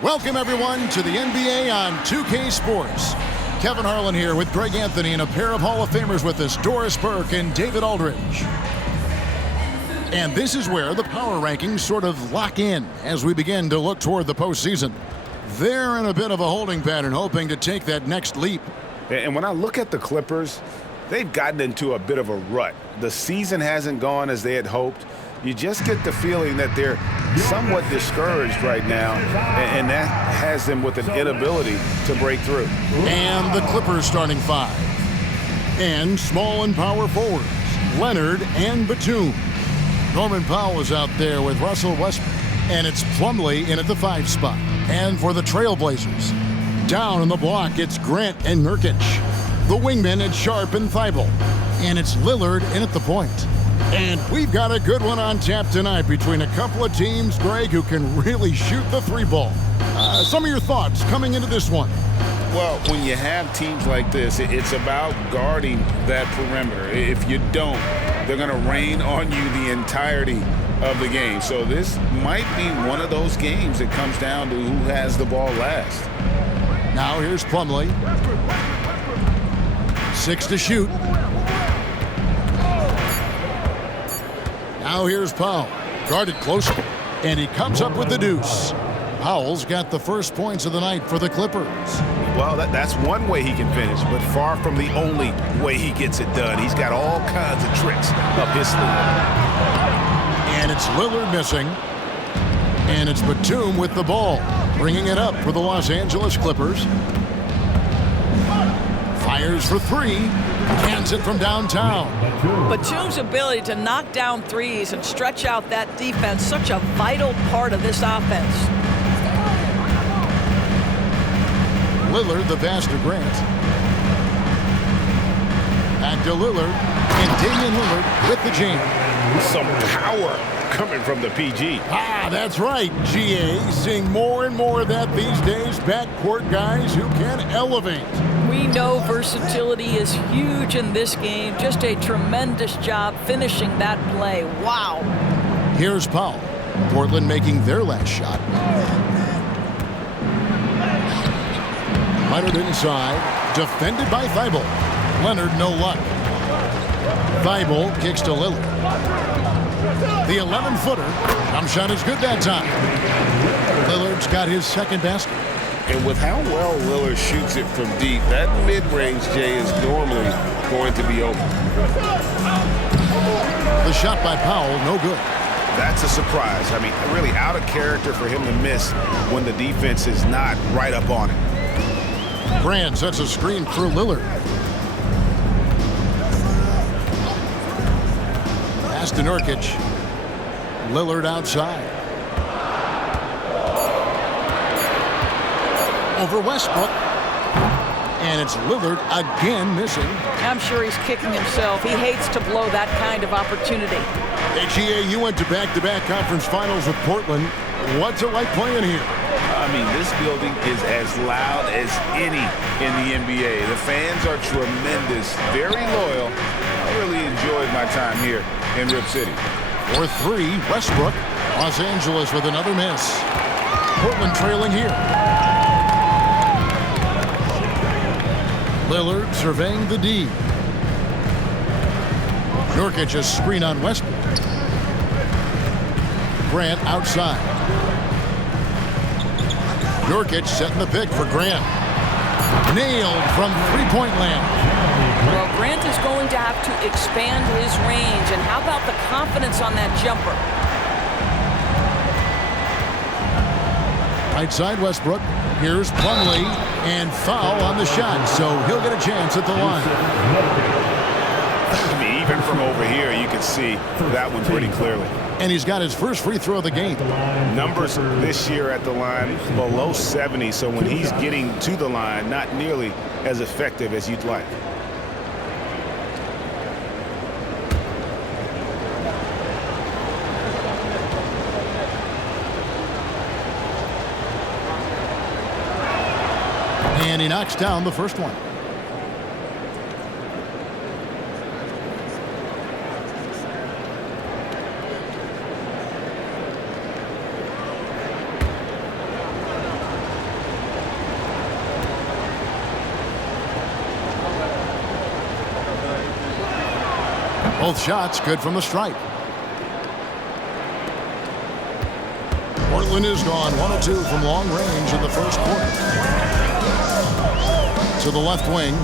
Welcome, everyone, to the NBA on 2K Sports. Kevin Harlan here with Greg Anthony and a pair of Hall of Famers with us, Doris Burke and David Aldridge. And this is where the power rankings sort of lock in as we begin to look toward the postseason. They're in a bit of a holding pattern, hoping to take that next leap. And when I look at the Clippers, they've gotten into a bit of a rut. The season hasn't gone as they had hoped. You just get the feeling that they're somewhat discouraged right now, and that has them with an inability to break through. And the Clippers starting five. And small and power forwards, Leonard and Batum. Norman Powell is out there with Russell Westbrook, and it's Plumlee in at the 5 spot. And for the Trailblazers, down in the block, it's Grant and Nurkic. The wingmen, it's Sharp and Thibault. And it's Lillard in at the point. And we've got a good one on tap tonight between a couple of teams, Greg, who can really shoot the three ball. Some of your thoughts coming into this one. Well, when you have teams like this, it's about guarding that perimeter. If you don't, they're going to rain on you the entirety of the game. So this might be one of those games that comes down to who has the ball last. Now here's Plumlee. 6 to shoot. Now here's Powell, guarded closely, and he comes up with the deuce. Powell's got the first points of the night for the Clippers. Well, that's one way he can finish, but far from the only way he gets it done. He's got all kinds of tricks up his sleeve. And it's Lillard missing, and it's Batum with the ball, bringing it up for the Los Angeles Clippers. Fires for 3, cans it from downtown. Batum's ability to knock down threes and stretch out that defense, such a vital part of this offense. Lillard, the pass to Grant. Back to Lillard, and Damian Lillard with the jam. Some power coming from the PG. That's right, GA. Seeing more and more of that these days. Backcourt guys who can elevate. We know versatility is huge in this game. Just a tremendous job finishing that play. Wow. Here's Powell. Portland making their last shot. Leonard inside. Defended by Thibault. Leonard no luck. Thibault kicks to Lillard. The 11-footer. Jump shot is good that time. Lillard's got his second basket. And with how well Lillard shoots it from deep, that mid-range, Jay, is normally going to be open. The shot by Powell, no good. That's a surprise. I mean, really out of character for him to miss when the defense is not right up on it. Grant sets a screen for Lillard. Pass to Nurkic. Lillard outside. Over Westbrook, and it's Lillard again missing. I'm sure he's kicking himself. He hates to blow that kind of opportunity. HEA, you went to back-to-back conference finals with Portland. What's it like playing here? I mean, this building is as loud as any in the NBA. The fans are tremendous, very loyal. I really enjoyed my time here in Rip City. For 3, Westbrook. Los Angeles with another miss. Portland trailing here. Lillard surveying the D. Nurkic a screen on Westbrook. Grant outside. Nurkic setting the pick for Grant. Nailed from three-point land. Well, Grant is going to have to expand his range. And how about the confidence on that jumper? Right side Westbrook. Here's Plumlee, and foul on the shot, so he'll get a chance at the line. I mean, even from over here, you can see that one pretty clearly. And he's got his first free throw of the game. Numbers this year at the line below 70, so when he's getting to the line, not nearly as effective as you'd like. And he knocks down the first one. Both shots good from the stripe. Portland is gone 1 of 2 from long range in the first quarter. To the left wing,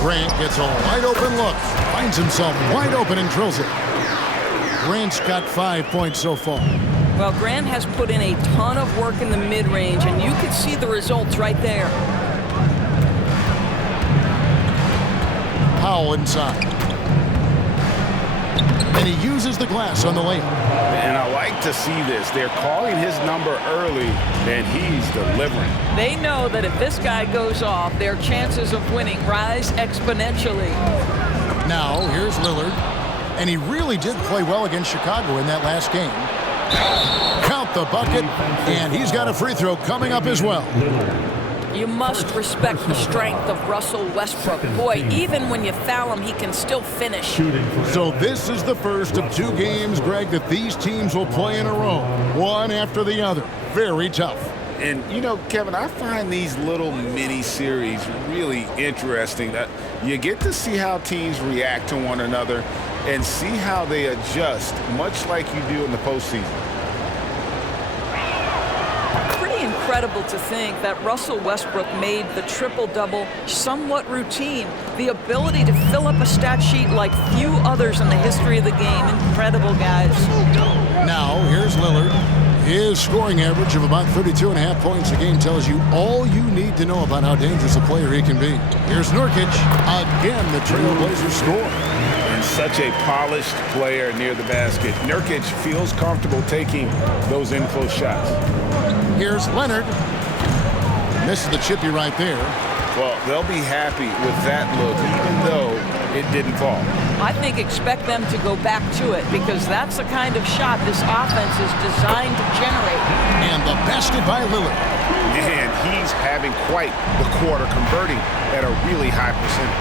Grant gets a wide open look. Finds himself wide open and drills it. Grant's got 5 points so far. Well, Grant has put in a ton of work in the mid-range, and you can see the results right there. Powell inside. And he uses the glass on the layup. And I like to see this. They're calling his number early, and he's delivering. They know that if this guy goes off, their chances of winning rise exponentially. Now, here's Lillard. And he really did play well against Chicago in that last game. Count the bucket, and he's got a free throw coming up as well. You must respect the strength of Russell Westbrook. Boy, even when you foul him, he can still finish. So this is the first of 2 games, Greg, that these teams will play in a row, one after the other. Very tough. And, you know, Kevin, I find these little mini-series really interesting. You get to see how teams react to one another and see how they adjust, much like you do in the postseason. Pretty incredible to think that Russell Westbrook made the triple-double somewhat routine. The ability to fill up a stat sheet like few others in the history of the game. Incredible, guys. Now, here's Lillard. His scoring average of about 32.5 points a game tells you all you need to know about how dangerous a player he can be. Here's Nurkic. Again, the Trailblazers score. And such a polished player near the basket. Nurkic feels comfortable taking those in-close shots. Here's Leonard. Misses the chippy right there. Well, they'll be happy with that look, even though it didn't fall. I think expect them to go back to it because that's the kind of shot this offense is designed to generate. And the basket by Lillard. And he's having quite the quarter, converting at a really high percentage.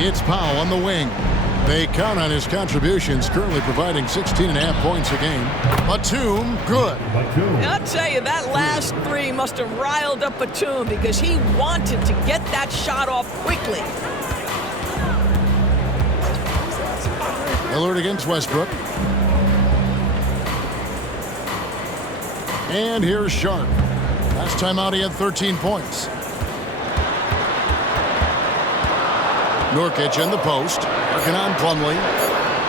It's Powell on the wing. They count on his contributions, currently providing 16.5 points a game. Batum, good. I'll tell you, that last 3 must have riled up Batum because he wanted to get that shot off quickly. Lillard against Westbrook. And here's Sharp. Last time out, he had 13 points. Nurkic in the post, working on Plumlee.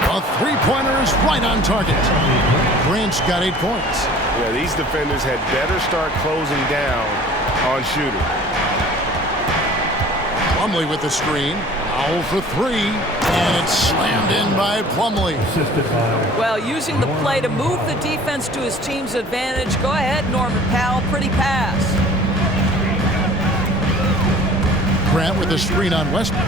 A three-pointer is right on target. Grant's got 8 points. Yeah, these defenders had better start closing down on shooting. Plumlee with the screen. Foul for 3, and it's slammed in by Plumlee. Well, using the play to move the defense to his team's advantage. Go ahead, Norman Powell. Pretty pass. Grant with the screen on Westbrook.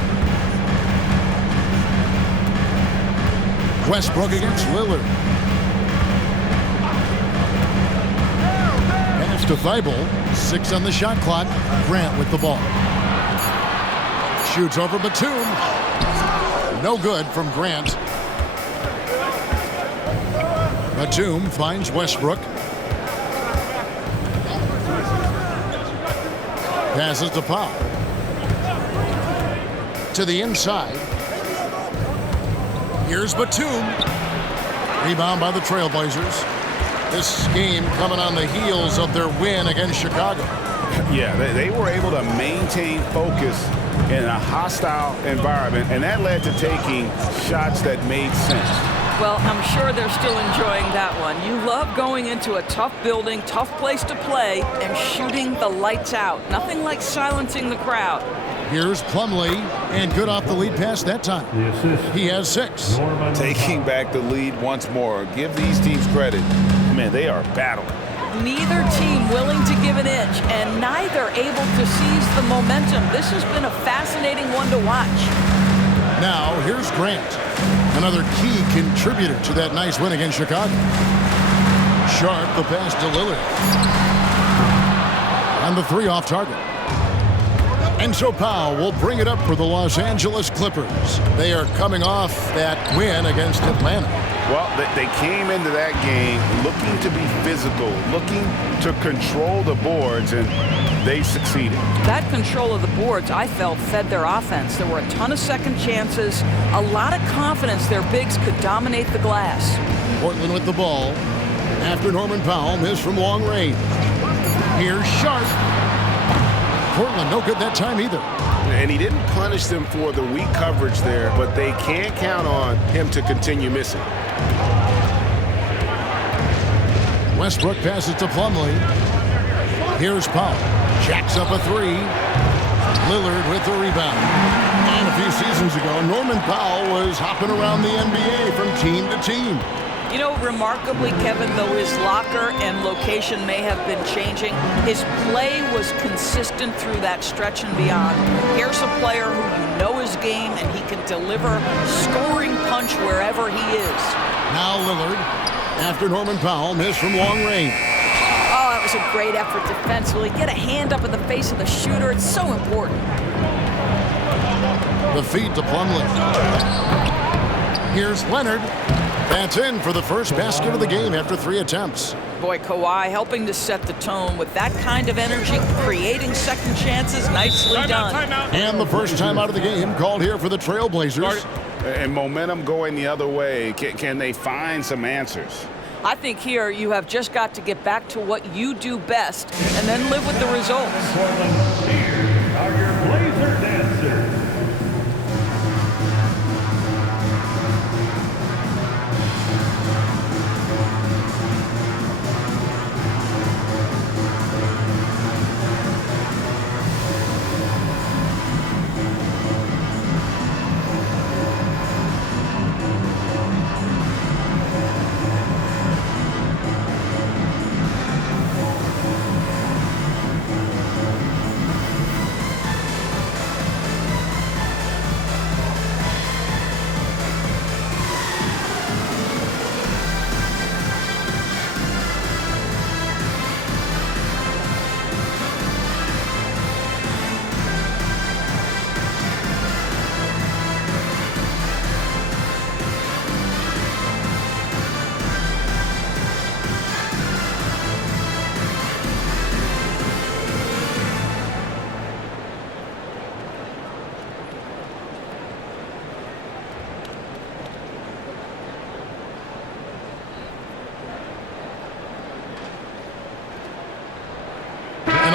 Westbrook against Lillard. Pass to Thibault. 6 on the shot clock. Grant with the ball. Shoots over Batum. No good from Grant. Batum finds Westbrook. Passes to Powell. To the inside. Here's Batum. Rebound by the Trailblazers. This game coming on the heels of their win against Chicago. Yeah, they were able to maintain focus in a hostile environment, and that led to taking shots that made sense. Well, I'm sure they're still enjoying that one. You love going into a tough building, tough place to play, and shooting the lights out. Nothing like silencing the crowd. Here's Plumlee, and good off the lead pass that time. He has 6. Taking back the lead once more. Give these teams credit. Man, they are battling. Neither team willing to give an inch, and neither able to seize the momentum. This has been a fascinating one to watch. Now, here's Grant, another key contributor to that nice win against Chicago. Sharp, the pass to Lillard. And the 3 off target. And so Powell will bring it up for the Los Angeles Clippers. They are coming off that win against Atlanta. Well, they came into that game looking to be physical, looking to control the boards, and they succeeded. That control of the boards, I felt, fed their offense. There were a ton of second chances, a lot of confidence their bigs could dominate the glass. Portland with the ball. After Norman Powell missed from long range. Here's Sharp. Portland no good that time either. And he didn't punish them for the weak coverage there, but they can't count on him to continue missing. Westbrook passes to Plumlee. Here's Powell. Jacks up a three. Lillard with the rebound. And a few seasons ago, Norman Powell was hopping around the NBA from team to team. You know, remarkably, Kevin, though his locker and location may have been changing, his play was consistent through that stretch and beyond. Here's a player who you know his game, and he can deliver scoring punch wherever he is. Now Lillard, after Norman Powell missed from long range. Oh, that was a great effort defensively. Get a hand up in the face of the shooter. It's so important. The feed to Plumlee. Here's Leonard. That's in for the first basket of the game after 3 attempts. Boy, Kawhi helping to set the tone with that kind of energy, creating second chances. Nicely done. And the first time out of the game called here for the Trailblazers. And momentum going the other way. Can they find some answers? I think here you have just got to get back to what you do best and then live with the results. Here are your Blazer dancers.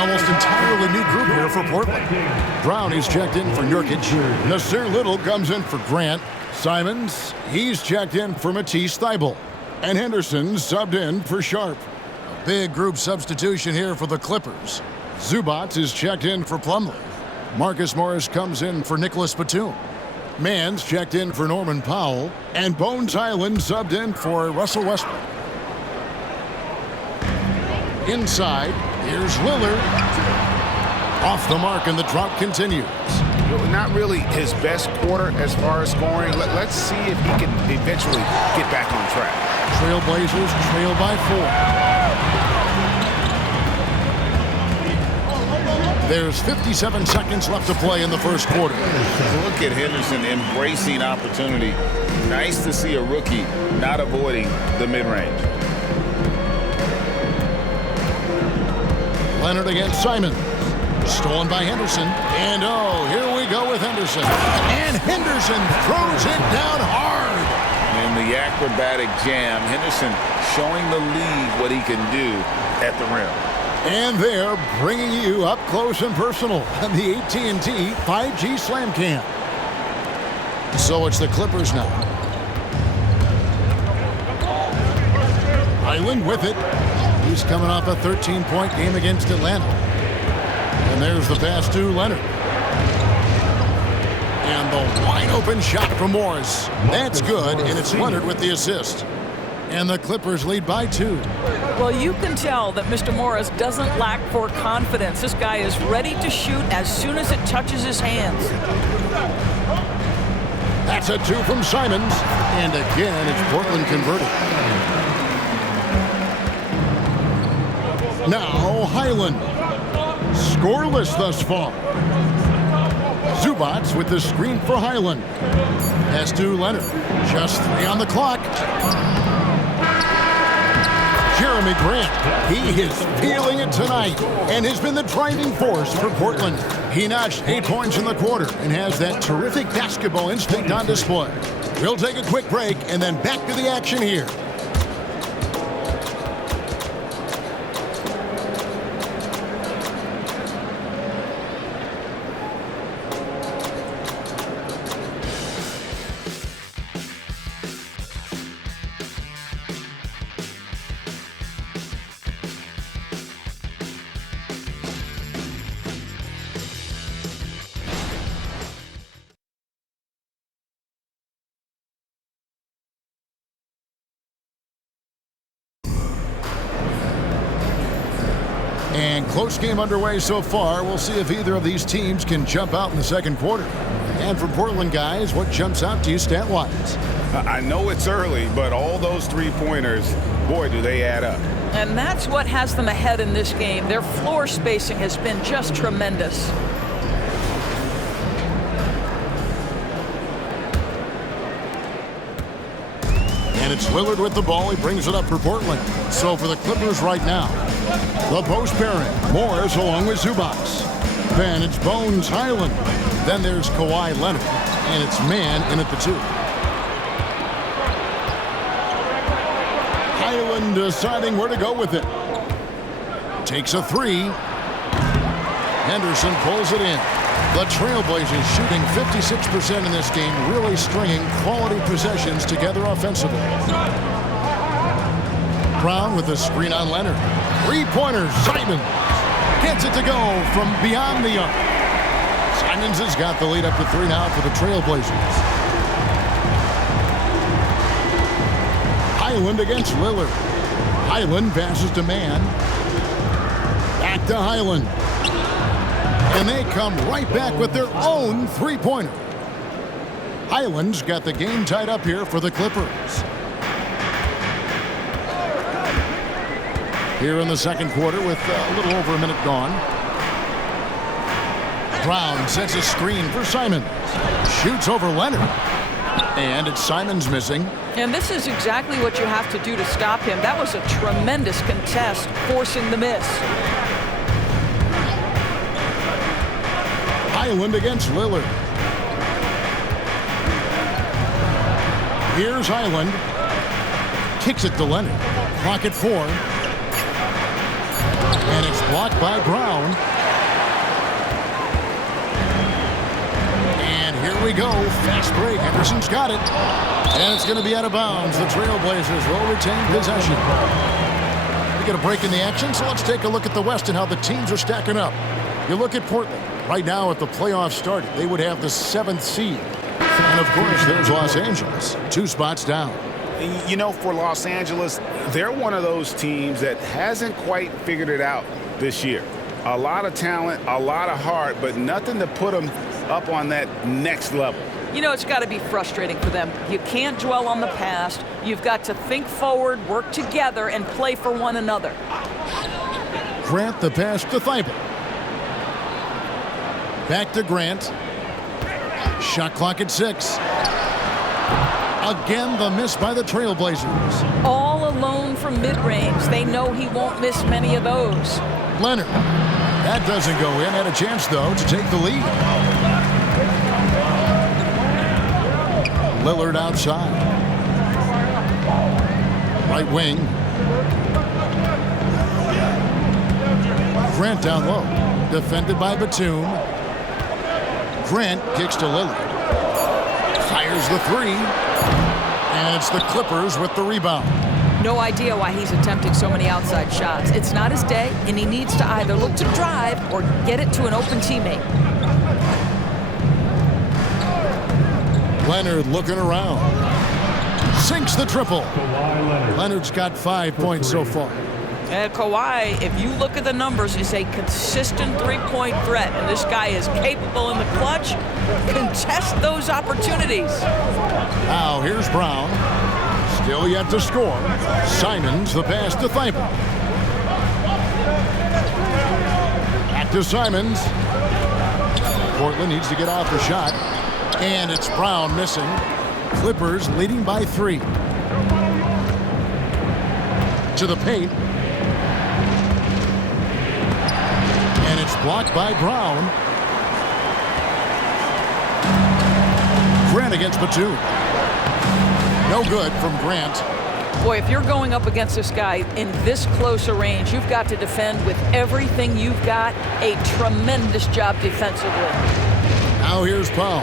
Almost entirely new group here for Portland. Brown is checked in for Nurkic. Nasir Little comes in for Grant. Simons, he's checked in for Matisse Thybulle. And Henderson subbed in for Sharp. A big group substitution here for the Clippers. Zubac is checked in for Plumlee. Marcus Morris comes in for Nicholas Batum. Mann's checked in for Norman Powell. And Bones Highland subbed in for Russell Westbrook. Inside, here's Lillard. Off the mark, and the drought continues. Not really his best quarter as far as scoring. Let's see if he can eventually get back on track. Trailblazers trail by 4. There's 57 seconds left to play in the first quarter. Look at Henderson embracing opportunity. Nice to see a rookie not avoiding the mid-range. Leonard against Simon. Stolen by Henderson. And oh, here we go with Henderson. And Henderson throws it down hard. In the acrobatic jam, Henderson showing the league what he can do at the rim. And they're bringing you up close and personal on the AT&T 5G Slam Cam. So it's the Clippers now. Highland with it. He's coming off a 13-point game against Atlanta. And there's the pass to Leonard. And the wide-open shot from Morris. That's good, and it's Leonard with the assist. And the Clippers lead by 2. Well, you can tell that Mr. Morris doesn't lack for confidence. This guy is ready to shoot as soon as it touches his hands. That's a 2 from Simons. And again, it's Portland converted. Now Highland. Scoreless thus far. Zubats with the screen for Highland. Pass to Leonard. Just 3 on the clock. Jeremy Grant, he is feeling it tonight and has been the driving force for Portland. He notched 8 points in the quarter and has that terrific basketball instinct on display. We'll take a quick break and then back to the action here. And close game underway so far. We'll see if either of these teams can jump out in the second quarter. And for Portland, guys, what jumps out to you stat-wise? I know it's early, but all those three-pointers, boy, do they add up. And that's what has them ahead in this game. Their floor spacing has been just tremendous. And it's Lillard with the ball. He brings it up for Portland. So for the Clippers right now, the post pairing, Morris along with Zubats. Then it's Bones Highland. Then there's Kawhi Leonard. And it's Man in at the 2. Highland deciding where to go with it. Takes a 3. Henderson pulls it in. The Trailblazers shooting 56% in this game, really stringing quality possessions together offensively. Brown with the screen on Leonard. 3-pointer, Simons gets it to go from beyond the arc. Simons has got the lead up to 3 now for the Trailblazers. Highland against Lillard. Highland passes to Man. Back to Highland. And they come right back with their own 3-pointer. Highland's got the game tied up here for the Clippers. Here in the second quarter with a little over a minute gone. Brown sets a screen for Simons. Shoots over Leonard. And it's Simons missing. And this is exactly what you have to do to stop him. That was a tremendous contest, forcing the miss. Highland against Lillard. Here's Highland. Kicks it to Leonard. Clock at 4. And it's blocked by Brown. And here we go. Fast break. Henderson's got it. And it's going to be out of bounds. The Trailblazers will retain possession. We get a break in the action, so let's take a look at the West and how the teams are stacking up. You look at Portland. Right now, if the playoffs started, they would have the 7th seed. And, of course, there's Los Angeles, 2 spots down. You know, for Los Angeles, they're one of those teams that hasn't quite figured it out this year. A lot of talent, a lot of heart, but nothing to put them up on that next level. You know, it's got to be frustrating for them. You can't dwell on the past. You've got to think forward, work together, and play for one another. Grant the pass to Thibault. Back to Grant. Shot clock at 6. Again, the miss by the Trailblazers. All alone from mid-range. They know he won't miss many of those. Leonard. That doesn't go in. Had a chance, though, to take the lead. Lillard outside. Right wing. Grant down low. Defended by Batum. Grant kicks to Lillard. Fires the 3. And it's the Clippers with the rebound. No idea why he's attempting so many outside shots. It's not his day, and he needs to either look to drive or get it to an open teammate. Leonard looking around. Sinks the triple. Leonard's got 5 points so far. And Kawhi, if you look at the numbers, is a consistent three-point threat, and this guy is capable in the clutch. Contest those opportunities. Now here's Brown. Still yet to score. Simons the pass to Thibault. Back to Simons. Portland needs to get off the shot. And it's Brown missing. Clippers leading by 3. To the paint. And it's blocked by Brown. Grant against Batum. No good from Grant. Boy, if you're going up against this guy in this close a range, you've got to defend with everything you've got. A tremendous job defensively. Now here's Powell.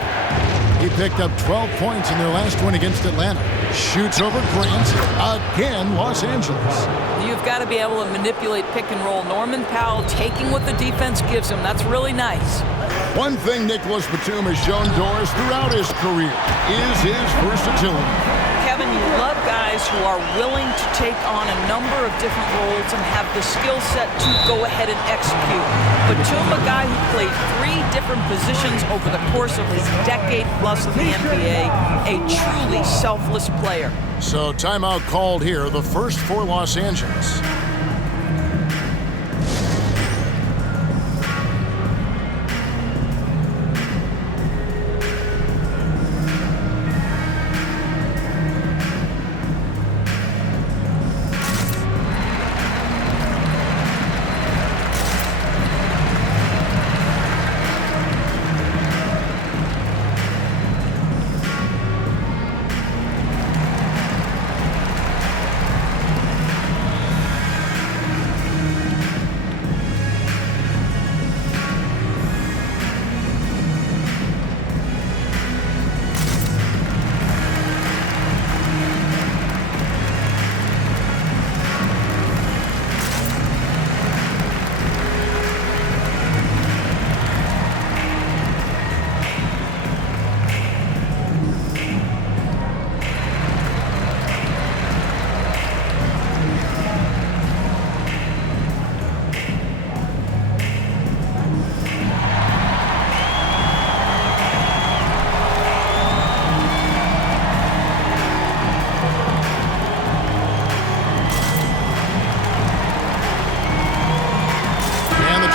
He picked up 12 points in their last win against Atlanta. Shoots over Grant. Again, Los Angeles. You've got to be able to manipulate pick and roll. Norman Powell taking what the defense gives him. That's really nice. One thing Nicholas Batum has shown Doris throughout his career is his versatility. Kevin, you love guys who are willing to take on a number of different roles and have the skill set to go ahead and execute. Batum, a guy who played 3 different positions over the course of his decade plus in the NBA, a truly selfless player. So timeout called here, the first for Los Angeles.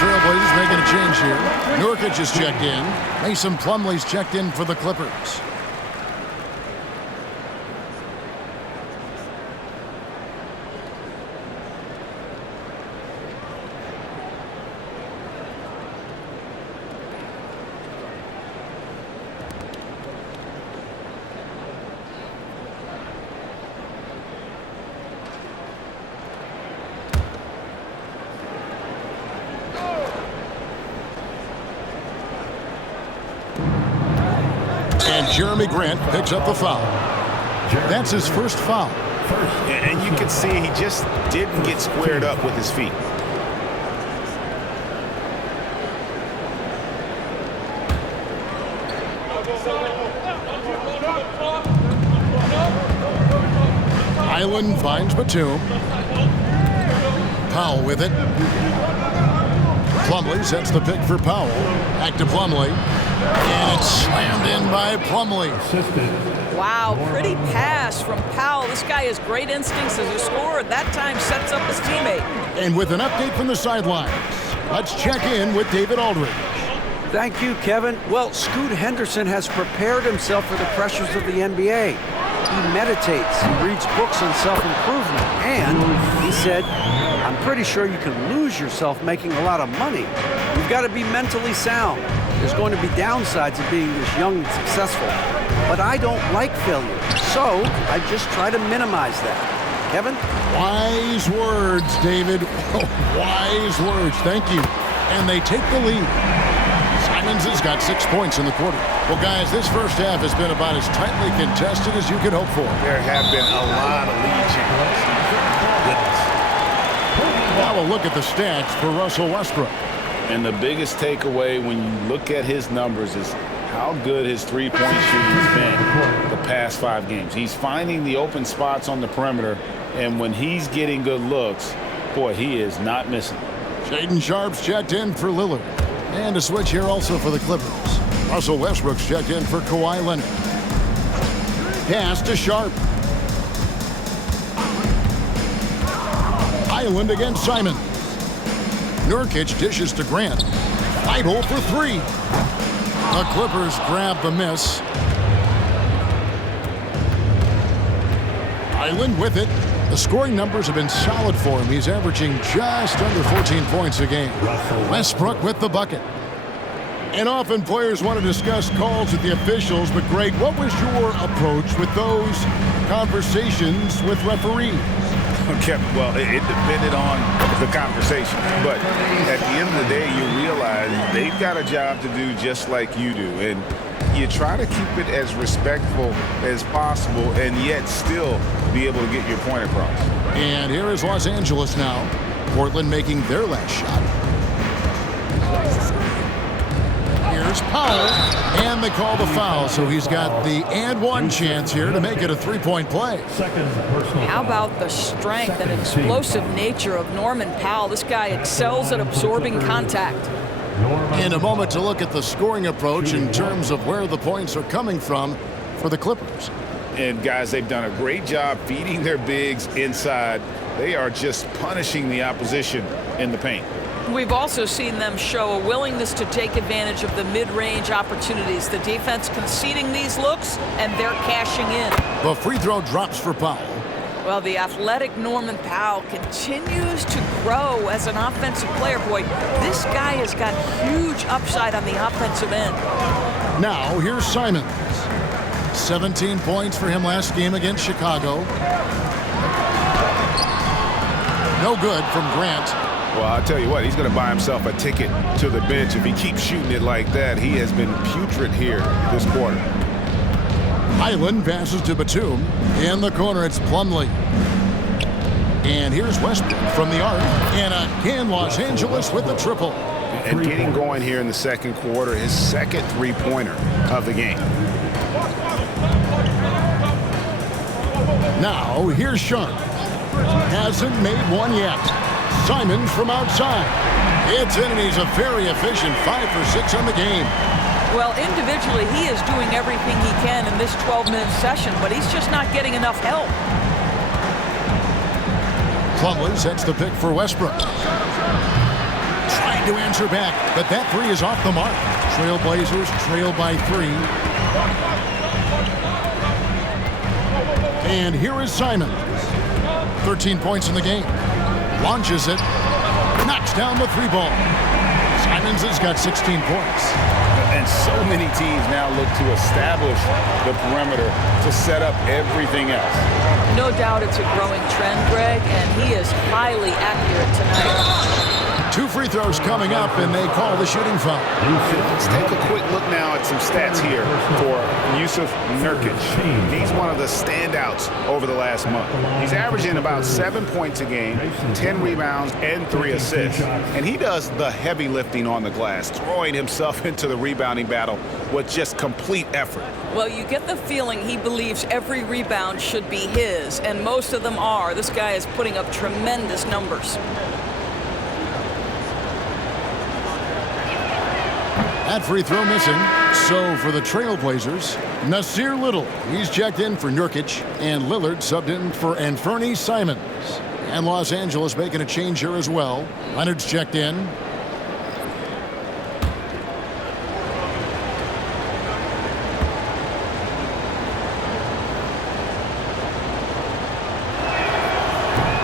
Trailblazers making a change here. Nurkic is checked in. Mason Plumlee's checked in for the Clippers. And Jeremy Grant picks up the foul. That's his first foul. And you can see he just didn't get squared up with his feet. Island finds Batum. Powell with it. Plumlee sets the pick for Powell. Back to Plumlee. And it's slammed in by Plumlee. Wow, pretty pass from Powell. This guy has great instincts as a scorer. That time sets up his teammate. And with an update from the sidelines, let's check in with David Aldridge. Thank you, Kevin. Well, Scoot Henderson has prepared himself for the pressures of the NBA. He meditates, he reads books on self-improvement, and he said, I'm pretty sure you can lose yourself making a lot of money. You've got to be mentally sound. There's going to be downsides of being this young and successful. But I don't like failure, so I just try to minimize that. Kevin? Wise words, David. Wise words. Thank you. And they take the lead. Simons has got 6 points in the quarter. Well, guys, this first half has been about as tightly contested as you could hope for. There have been a lot of lead changes. Now a look at the stats for Russell Westbrook. And the biggest takeaway when you look at his numbers is how good his three-point shooting has been the past 5 games. He's finding the open spots on the perimeter, and when he's getting good looks, boy, he is not missing. Shaedon Sharpe's checked in for Lillard. And a switch here also for the Clippers. Russell Westbrook's checked in for Kawhi Leonard. Pass to Sharpe. Island against Simons. Nurkic dishes to Grant. Idle for 3. The Clippers grab the miss. Island with it. The scoring numbers have been solid for him. He's averaging just under 14 points a game. Westbrook with the bucket. And often players want to discuss calls with the officials, but Greg, what was your approach with those conversations with referees? Okay, well, it depended on the conversation. But at the end of the day, you realize they've got a job to do just like you do. And you try to keep it as respectful as possible and yet still be able to get your point across. And here is Los Angeles now. Portland making their last shot. Here's Powell, and they call the foul, so he's got the and one chance here to make it a three-point play. How about the strength and explosive nature of Norman Powell? This guy excels at absorbing contact. In a moment to look at the scoring approach in terms of where the points are coming from for the Clippers. And guys, they've done a great job feeding their bigs inside. They are just punishing the opposition in the paint. We've also seen them show a willingness to take advantage of the mid-range opportunities. The defense conceding these looks, and they're cashing in. The free throw drops for Powell. Well, the athletic Norman Powell continues to grow as an offensive player. Boy, this guy has got huge upside on the offensive end. Now, here's Simons. 17 points for him last game against Chicago. No good from Grant. Well, I'll tell you what, he's going to buy himself a ticket to the bench. If he keeps shooting it like that, he has been putrid here this quarter. Island passes to Batum. In the corner, it's Plumlee. And here's Westbrook from the arc. And again, Los Angeles with the triple. And getting going here in the second quarter, his second three-pointer of the game. Now, here's Sharp. Hasn't made one yet. Simons from outside. It's in, and he's a very efficient 5 for 6 on the game. Well, individually, he is doing everything he can in this 12-minute session, but he's just not getting enough help. Plumlee sets the pick for Westbrook. Trying to answer back, but that three is off the mark. Trailblazers trail by 3. And here is Simons. 13 points in the game. Launches it. Knocks down the three ball. Simons has got 16 points. And so many teams now look to establish the perimeter to set up everything else. No doubt it's a growing trend, Greg, and he is highly accurate tonight. 2 free throws coming up, and they call the shooting foul. Let's take a quick look now at some stats here for Jusuf Nurkic. He's one of the standouts over the last month. He's averaging about 7 points a game, 10 rebounds, and 3 assists. And he does the heavy lifting on the glass, throwing himself into the rebounding battle with just complete effort. Well, you get the feeling he believes every rebound should be his, and most of them are. This guy is putting up tremendous numbers. That free throw missing. So for the Trailblazers, Nasir Little. He's checked in for Nurkic, and Lillard subbed in for Anfernee Simons. And Los Angeles making a change here as well. Leonard's checked in.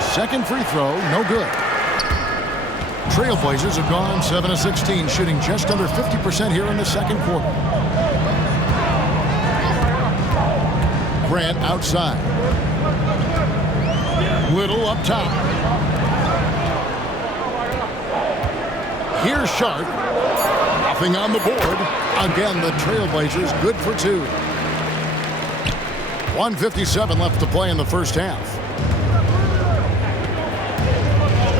Second free throw, no good. Trailblazers have gone 7 of 16, shooting just under 50% here in the second quarter. Grant outside. Little up top. Here's Sharp. Nothing on the board. Again, the Trailblazers good for 2. 1:57 left to play in the first half.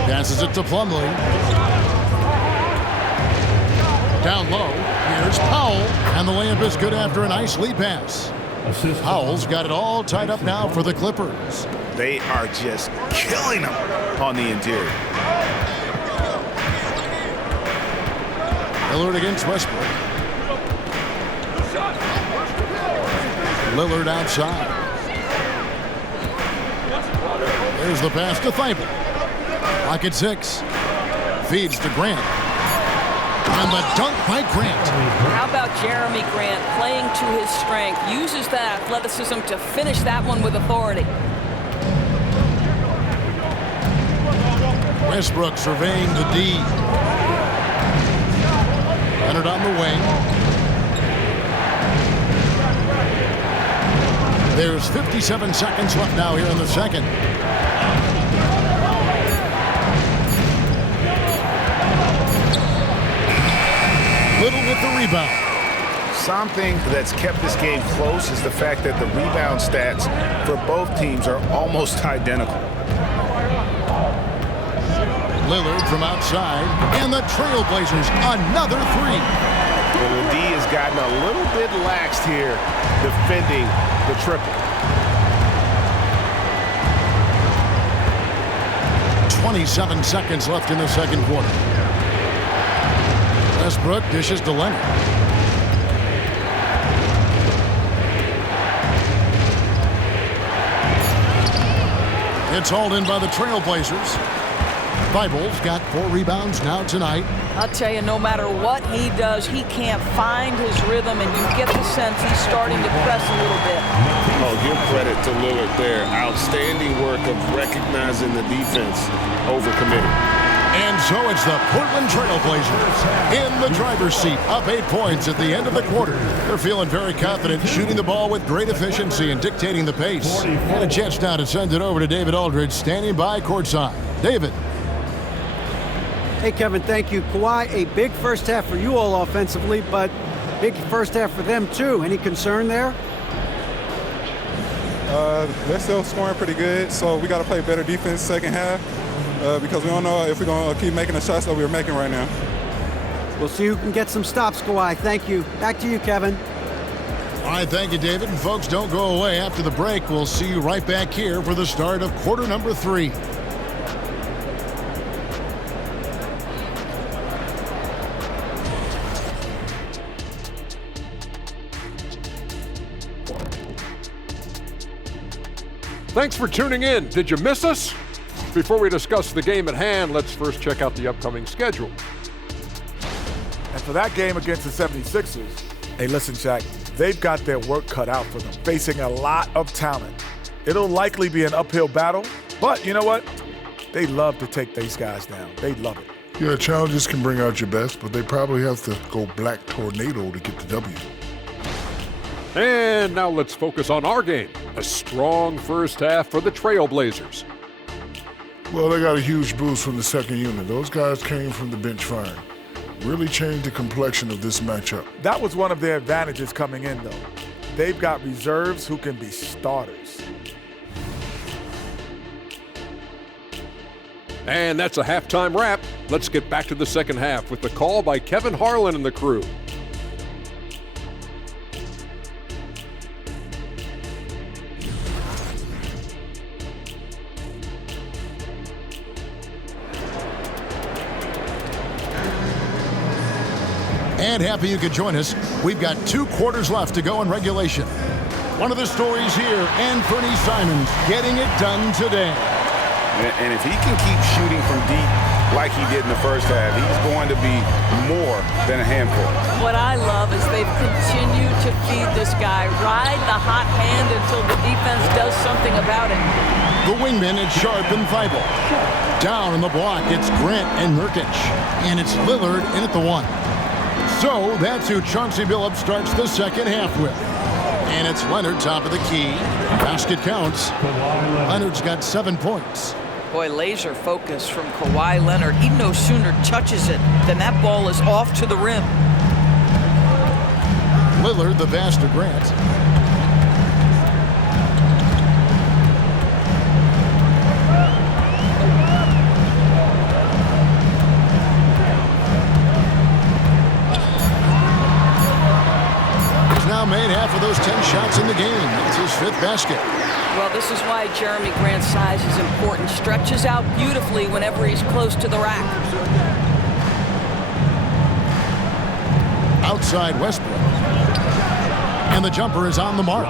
Passes it to Plumlee. Down low. Here's Powell. And the layup is good after a nice lead pass. Powell's got it all tied up now for the Clippers. They are just killing them on the interior. Lillard against Westbrook. Lillard outside. There's the pass to Thibault. Clock at 6. Feeds to Grant. And the dunk by Grant. How about Jeremy Grant playing to his strength, uses that athleticism to finish that one with authority. Westbrook surveying the D. Leonard on the wing. There's 57 seconds left now here in the second. Little with the rebound. Something that's kept this game close is the fact that the rebound stats for both teams are almost identical. Lillard from outside, and the Trailblazers another three. Well, the D has gotten a little bit laxed here defending the triple. 27 seconds left in the second quarter. Westbrook dishes to Leonard. It's hauled in by the Trailblazers. Bibles got 4 rebounds now tonight. I'll tell you, no matter what he does, he can't find his rhythm, and you get the sense he's starting to press a little bit. Oh, give credit to Lillard there. Outstanding work of recognizing the defense overcommitted. And so it's the Portland Trailblazers in the driver's seat, up 8 points at the end of the quarter. They're feeling very confident, shooting the ball with great efficiency and dictating the pace. And a chance now to send it over to David Aldridge, standing by courtside. David. Hey, Kevin, thank you. Kawhi, a big first half for you all offensively, but big first half for them, too. Any concern there? They're still scoring pretty good, so we got to play better defense second half because we don't know if we're going to keep making the shots that we're making right now. We'll see who can get some stops, Kawhi. Thank you. Back to you, Kevin. All right, thank you, David. And folks, don't go away. After the break, we'll see you right back here for the start of quarter number 3. Thanks for tuning in. Did you miss us? Before we discuss the game at hand, let's first check out the upcoming schedule. And for that game against the 76ers, hey, listen, Shaq, they've got their work cut out for them, facing a lot of talent. It'll likely be an uphill battle, but you know what? They love to take these guys down. They love it. Yeah, challenges can bring out your best, but they probably have to go black tornado to get the W. And now let's focus on our game. A strong first half for the Trailblazers. Well, they got a huge boost from the second unit. Those guys came from the bench firing. Really changed the complexion of this matchup. That was one of their advantages coming in, though. They've got reserves who can be starters. And that's a halftime wrap. Let's get back to the second half with the call by Kevin Harlan and the crew. And happy you could join us. We've got 2 quarters left to go in regulation. One of the stories here, Anthony Simons getting it done today. And if he can keep shooting from deep like he did in the first half, he's going to be more than a handful. What I love is they've continued to feed this guy, ride the hot hand until the defense does something about it. The wingman is Sharp and Thibault. Down in the block, it's Grant and Nurkic. And it's Lillard in at the 1. So that's who Chauncey Billups starts the second half with. And it's Leonard top of the key. Basket counts. Leonard's got 7 points. Boy, laser focus from Kawhi Leonard. He no sooner touches it than that ball is off to the rim. Lillard, the pass to Grant. He's now made half of those 10 shots in the game. That's his 5th basket. Well, this is why Jeremy Grant's size is important. Stretches out beautifully whenever he's close to the rack. Outside Westbrook. And the jumper is on the mark.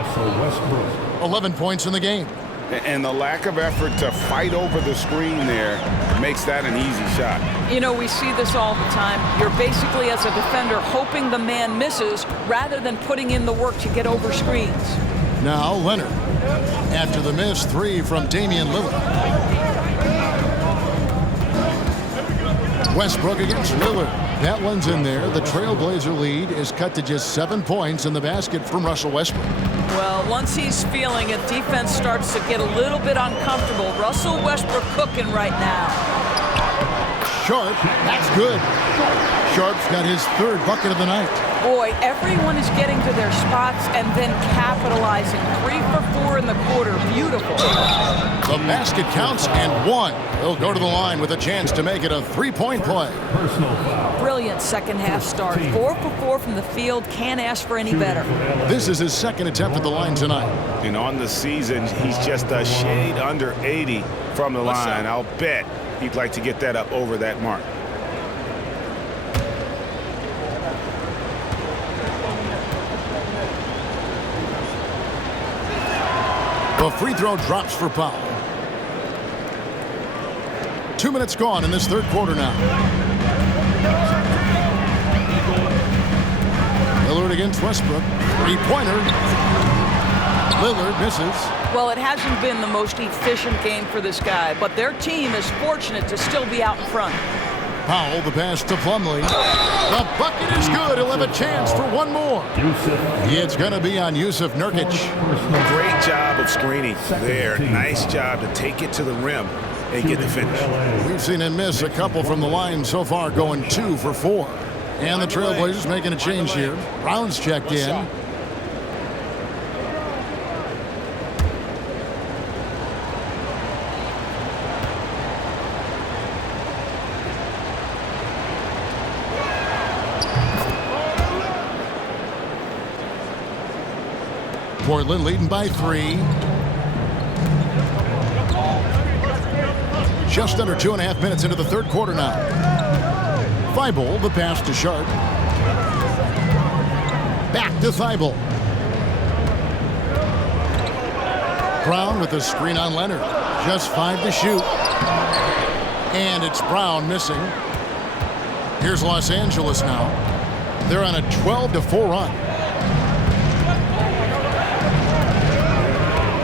11 points in the game. And the lack of effort to fight over the screen there makes that an easy shot. You know, we see this all the time. You're basically, as a defender, hoping the man misses rather than putting in the work to get over screens. Now Leonard. After the miss, 3 from Damian Lillard. Westbrook against Lillard. That one's in there. The Trailblazer lead is cut to just 7 points in the basket from Russell Westbrook. Well, once he's feeling it, defense starts to get a little bit uncomfortable. Russell Westbrook cooking right now. Sharp, that's good. Sharp's got his 3rd bucket of the night. Boy, everyone is getting to their spots and then capitalizing. 3 for 4 in the quarter. Beautiful. The basket counts and 1. He'll go to the line with a chance to make it a 3-point play. Brilliant second half start. 4 for 4 from the field. Can't ask for any better. This is his 2nd attempt at the line tonight. And on the season, he's just a shade under 80 from the line. I'll bet he'd like to get that up over that mark. The free throw drops for Powell. 2 minutes gone in this 3rd quarter now. Lillard against Westbrook. 3-pointer. Lillard misses. Well, it hasn't been the most efficient game for this guy, but their team is fortunate to still be out in front. Powell, the pass to Plumlee. The bucket is good. He'll have a chance for one more. It's going to be on Yusuf Nurkic. Great job of screening there. Nice job to take it to the rim and get the finish. We've seen him miss a couple from the line so far, going 2 for 4. And the Trailblazers making a change here. Brown's checked in. Portland leading by 3. Just under 2.5 minutes into the 3rd quarter now. Thibault, the pass to Sharp. Back to Thibault. Brown with the screen on Leonard. Just 5 to shoot. And it's Brown missing. Here's Los Angeles now. They're on a 12-4 run.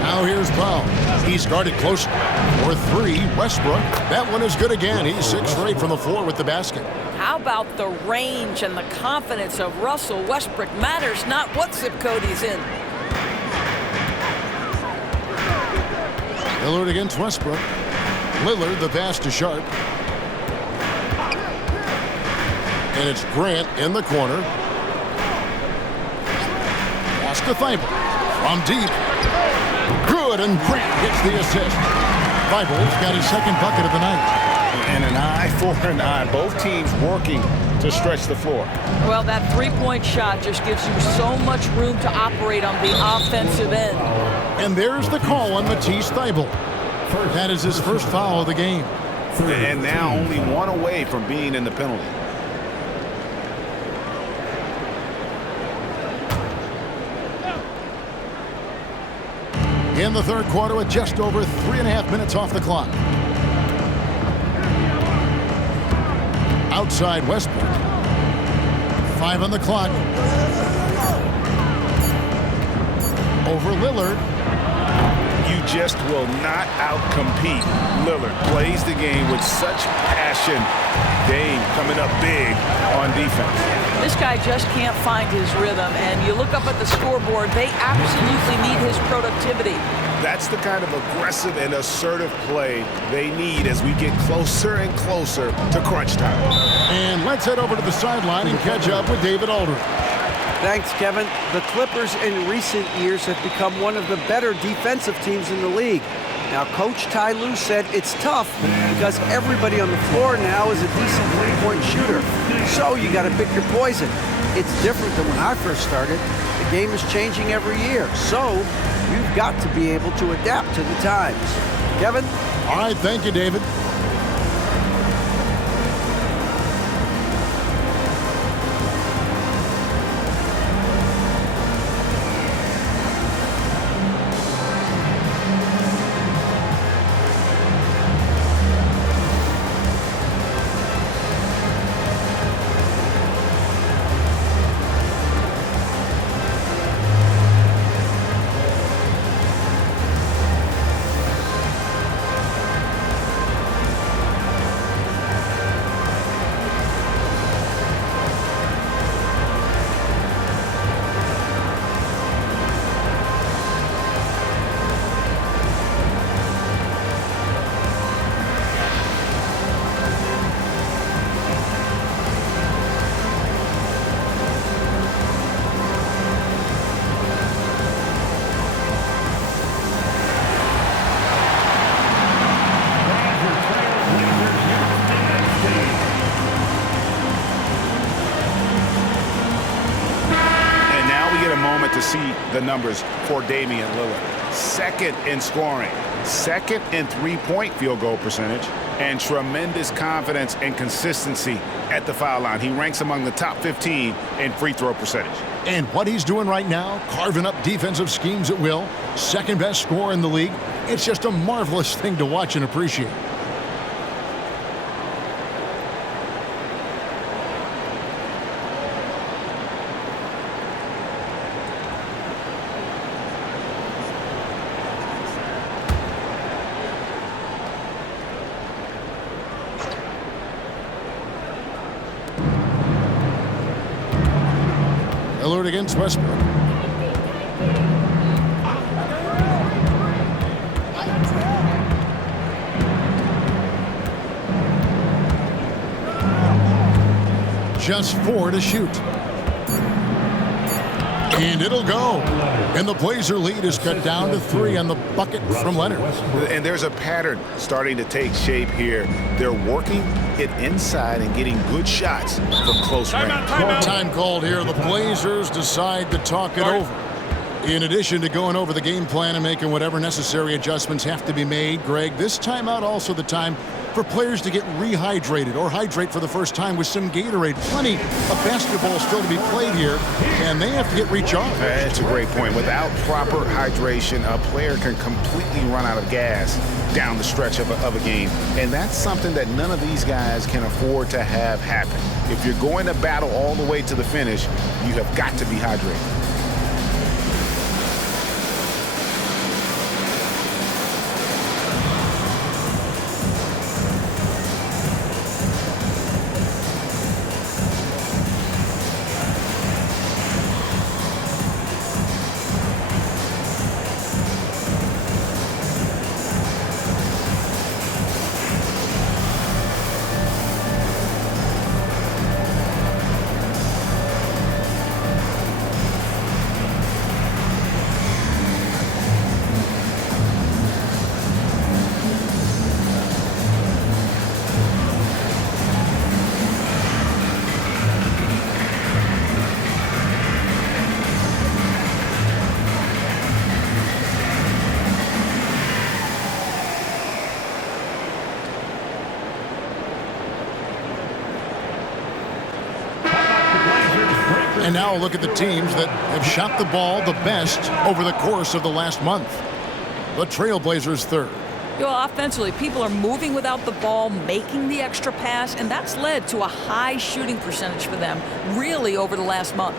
Now here's Powell. He's guarded close for 3. Westbrook. That one is good again. He's 6 for 8 from the floor with the basket. How about the range and the confidence of Russell Westbrook? Matters not what zip code he's in. Lillard against Westbrook. Lillard, the pass to Sharp. And it's Grant in the corner. Pass to Thibault. From deep. Good, and Grant gets the assist. Thibault's got his 2nd bucket of the night. And an eye for an eye. Both teams working to stretch the floor. Well, that 3-point shot just gives you so much room to operate on the offensive end. And there's the call on Matisse Thybulle. That is his 1st foul of the game. And now only 1 away from being in the penalty. In the 3rd quarter with just over 3.5 minutes off the clock. Outside Westbrook. 5 on the clock. Over Lillard. You just will not outcompete Lillard. Plays the game with such passion. Dame coming up big on defense. This guy just can't find his rhythm, and you look up at the scoreboard, they absolutely need his productivity. That's the kind of aggressive and assertive play they need as we get closer and closer to crunch time. And let's head over to the sideline and catch up with David Aldridge. Thanks, Kevin. The Clippers in recent years have become one of the better defensive teams in the league. Now, Coach Ty Lue said it's tough because everybody on the floor now is a decent 3-point shooter. So you got to pick your poison. It's different than when I first started. The game is changing every year. So you've got to be able to adapt to the times. Kevin? All right, thank you, David. see the numbers for Damian Lillard. Second in scoring, second in three-point field goal percentage, and tremendous confidence and consistency at the foul line. He ranks among the top 15 in free throw percentage. And what he's doing right now, carving up defensive schemes at will, second best scorer in the league. It's just a marvelous thing to watch and appreciate. Lillard against Westbrook. Just 4 to shoot. And it'll go. And the Blazer lead is cut down to 3 on the bucket from Leonard. And there's a pattern starting to take shape here. They're working it inside and getting good shots from close range. Time called here. The Blazers decide to talk it over. In addition to going over the game plan and making whatever necessary adjustments have to be made, Greg, this timeout also the time for players to get rehydrated or hydrate for the first time with some Gatorade. Plenty of basketball still to be played here, and they have to get recharged. That's a great point. Without proper hydration, a player can completely run out of gas down the stretch of a game. And that's something that none of these guys can afford to have happen. If you're going to battle all the way to the finish, you have got to be hydrated. And now a look at the teams that have shot the ball the best over the course of the last month. The Trailblazers third. Offensively, people are moving without the ball, making the extra pass, and that's led to a high shooting percentage for them, really, over the last month.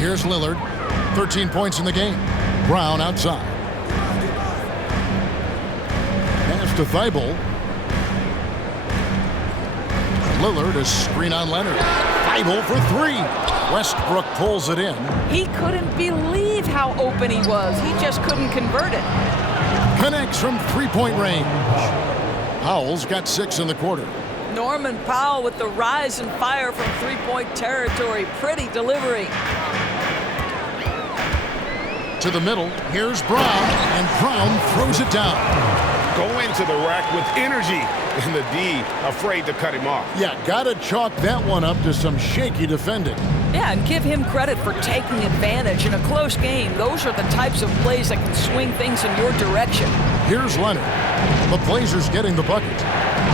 Here's Lillard, 13 points in the game. Brown outside. Pass to Thibault. Lillard, a screen on Leonard. Thibault for 3. Westbrook pulls it in. He couldn't believe how open he was. He just couldn't convert it. Connects from three-point range. Powell's got 6 in the quarter. Norman Powell with the rise and fire from three-point territory. Pretty delivery. To the middle, here's Brown, and Brown throws it down. Go into the rack with energy, and the D afraid to cut him off. Yeah, gotta chalk that one up to some shaky defending. Yeah, and give him credit for taking advantage in a close game. Those are the types of plays that can swing things in your direction. Here's Leonard. The Blazers getting the bucket.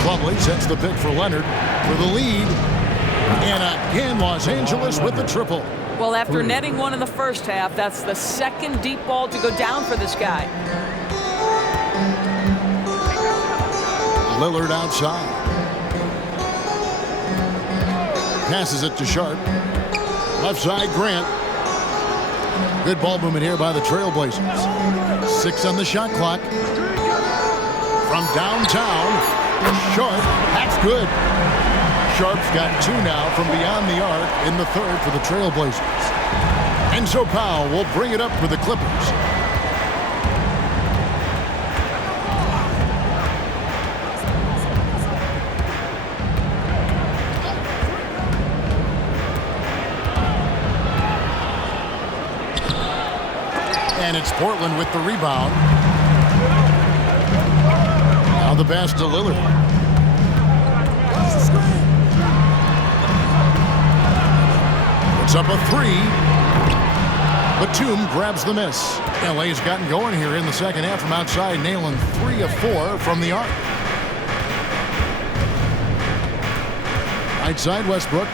Plumlee sets the pick for Leonard for the lead. And again, Los Angeles with the triple. Well, after netting one in the first half, that's the second deep ball to go down for this guy. Lillard outside. Passes it to Sharp. Left side, Grant. Good ball movement here by the Trailblazers. 6 on the shot clock. From downtown, Sharp. That's good. Sharp's got 2 now from beyond the arc in the third for the Trailblazers. And so Powell will bring it up for the Clippers. And it's Portland with the rebound. Now the pass to Lillard. Puts up a three. Batum grabs the miss. LA's gotten going here in the second half from outside, nailing 3 of 4 from the arc. Right side, Westbrook.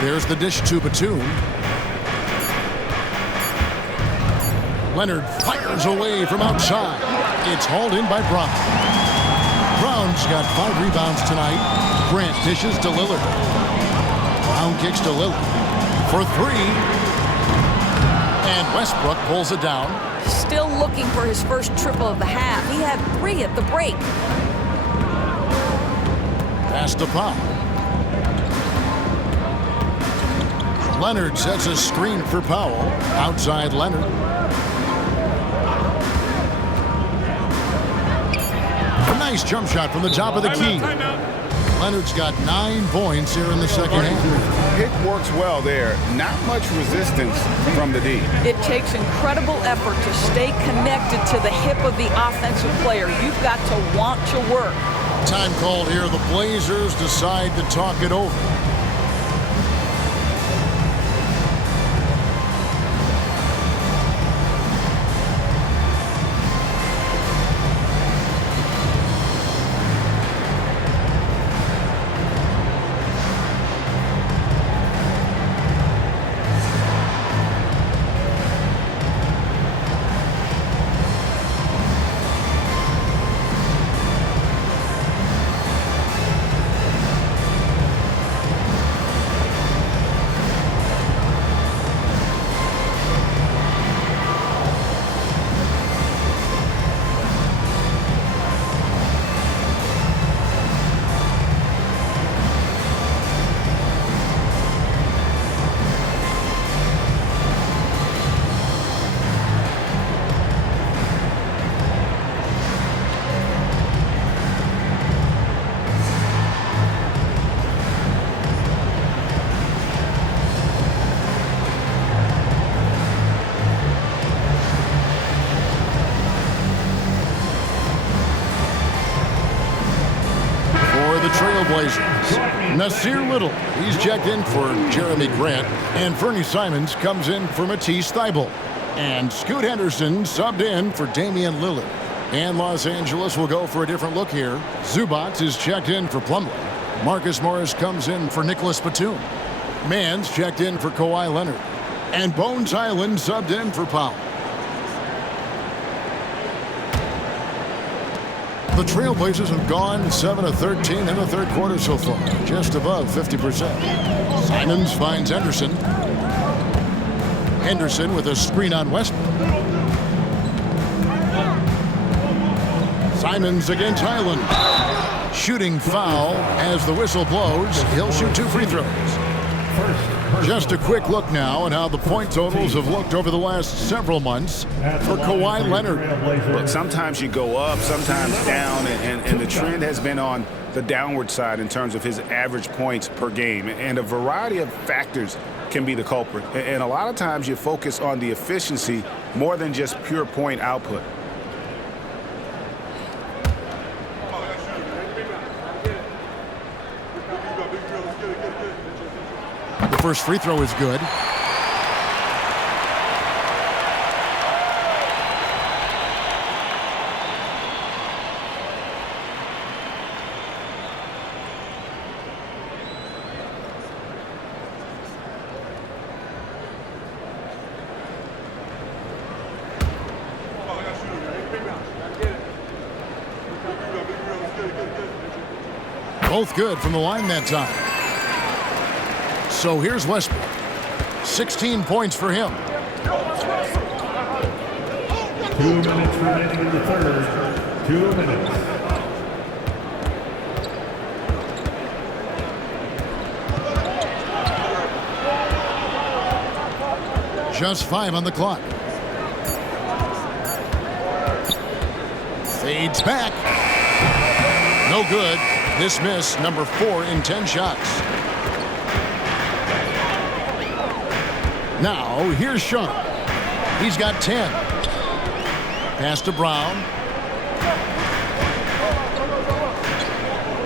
There's the dish to Batum. Leonard fires away from outside. It's hauled in by Brown. Brown's got 5 rebounds tonight. Grant dishes to Lillard. Brown kicks to Lillard for 3. And Westbrook pulls it down. Still looking for his first triple of the half. He had 3 at the break. Pass to Powell. Leonard sets a screen for Powell. Outside Leonard. A nice jump shot from the top of the key. Leonard's got 9 points here in the second half. Pick works well there. Not much resistance from the D. It takes incredible effort to stay connected to the hip of the offensive player. You've got to want to work. Time called here. The Blazers decide to talk it over. Trailblazers. Nasir Little, he's checked in for Jeremy Grant, and Fernie Simons comes in for Matisse Thybulle. And Scoot Henderson subbed in for Damian Lillard. And Los Angeles will go for a different look here. Zubac is checked in for Plumlee. Marcus Morris comes in for Nicholas Batum. Mann's checked in for Kawhi Leonard. And Bones Highland subbed in for Powell. The Trailblazers have gone 7 of 13 in the third quarter so far, just above 50%. Simons finds Henderson. Henderson with a screen on Westbrook. Simons against Highland. Shooting foul as the whistle blows. He'll shoot 2 free throws. Just a quick look now at how the point totals have looked over the last several months for Kawhi Leonard. Look, sometimes you go up, sometimes down, and the trend has been on the downward side in terms of his average points per game. And a variety of factors can be the culprit. And a lot of times you focus on the efficiency more than just pure point output. The first free throw is good. Both good from the line that time. So here's Westbrook. 16 points for him. 2 minutes remaining in the third. 2 minutes. Just 5 on the clock. Fades back. No good. This miss, number 4 in 10 shots. Now, here's Sean. He's got 10. Pass to Brown.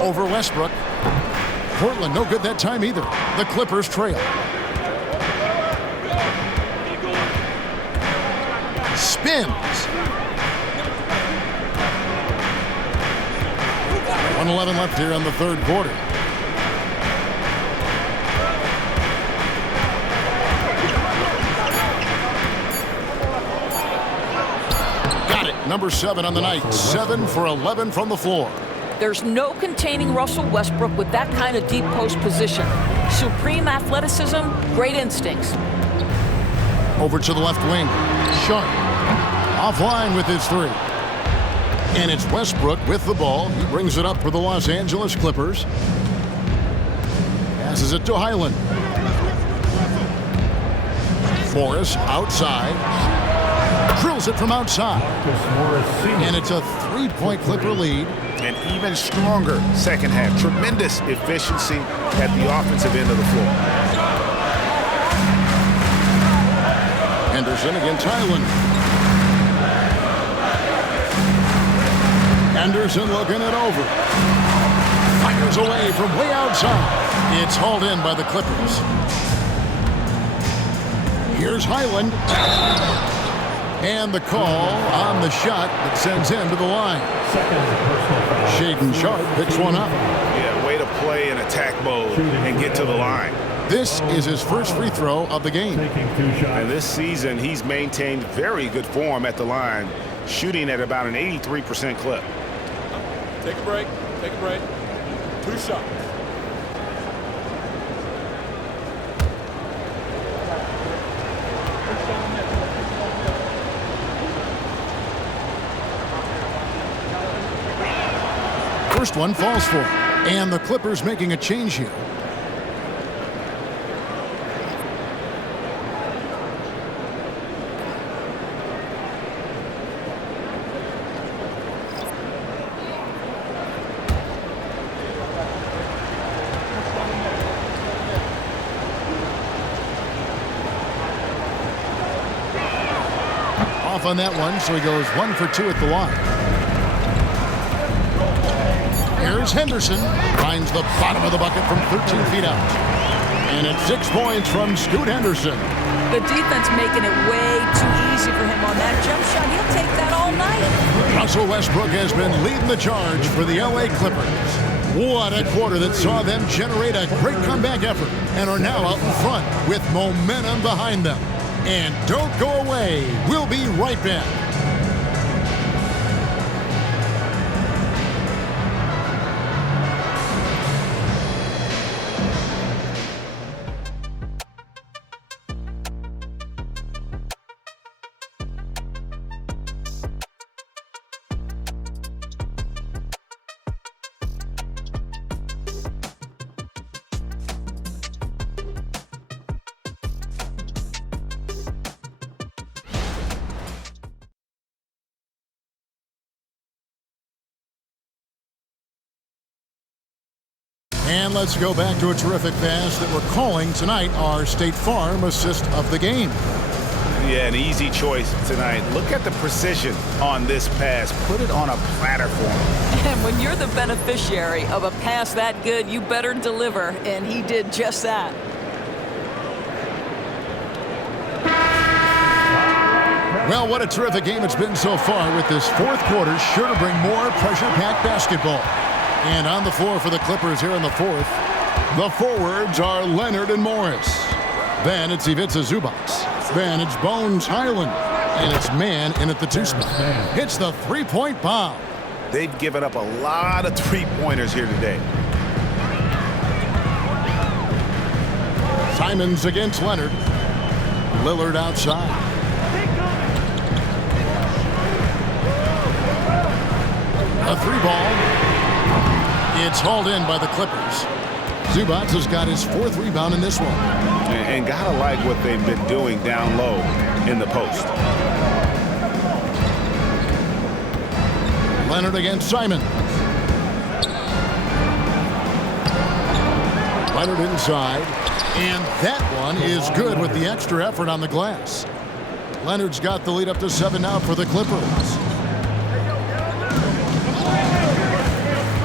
Over Westbrook. Portland, no good that time either. The Clippers trail. Spins. 1:11 left here in the third quarter. Got it. Number 7 on the night. 7 for 11 from the floor. There's no containing Russell Westbrook with that kind of deep post position. Supreme athleticism, great instincts. Over to the left wing. Sharp. Offline with his 3. And it's Westbrook with the ball. He brings it up for the Los Angeles Clippers. Passes it to Highland. Morris outside. Drills it from outside. And it's a 3-point Clipper lead. An even stronger second half. Tremendous efficiency at the offensive end of the floor. Henderson against Highland. Henderson looking it over. Fires away from way outside. It's hauled in by the Clippers. Here's Highland. And the call on the shot that sends him to the line. Shaden Sharp picks one up. Yeah, way to play in attack mode and get to the line. This is his first free throw of the game. And this season, he's maintained very good form at the line, shooting at about an 83% clip. Take a break. Take a break. 2 shots. First one falls for him. And the Clippers making a change here. Off on that one, so he goes 1 for 2 at the line. Here's Henderson. Finds the bottom of the bucket from 13 feet out. And it's 6 points from Scoot Henderson. The defense making it way too easy for him on that jump shot. He'll take that all night. Russell Westbrook has been leading the charge for the LA Clippers. What a quarter that saw them generate a great comeback effort and are now out in front with momentum behind them. And don't go away. We'll be right back. And let's go back to a terrific pass that we're calling tonight our State Farm assist of the game. Yeah, an easy choice tonight. Look at the precision on this pass. Put it on a platter for him. And when you're the beneficiary of a pass that good, you better deliver. And he did just that. Well, what a terrific game it's been so far with this fourth quarter. Sure to bring more pressure-packed basketball. And on the floor for the Clippers here in the fourth, the forwards are Leonard and Morris. Then it's Ivica Zubac. Then it's Bones Highland. And it's man in at the 2 spot. Hits the 3-point bomb. They've given up a lot of 3-pointers here today. Simons against Leonard. Lillard outside. A 3-ball. It's hauled in by the Clippers. Zubac has got his 4th rebound in this one. And gotta like what they've been doing down low in the post. Leonard against Simon. Leonard inside. And that one is good with the extra effort on the glass. Leonard's got the lead up to 7 now for the Clippers.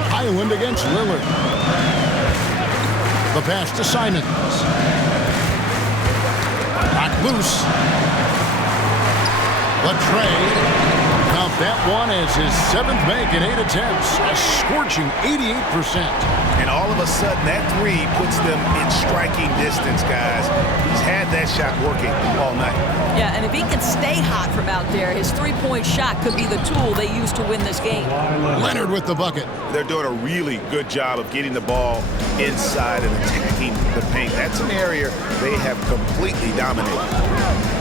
Highland against Lillard. The pass to Simons. Knocked loose. Latrey. Count that one as his 7th make in 8 attempts. A scorching 88%. And all of a sudden, that 3 puts them in striking distance, guys. He's had that shot working all night. Yeah, and if he can stay hot from out there, his 3-point shot could be the tool they use to win this game. Leonard with the bucket. They're doing a really good job of getting the ball inside and attacking the paint. That's an area they have completely dominated.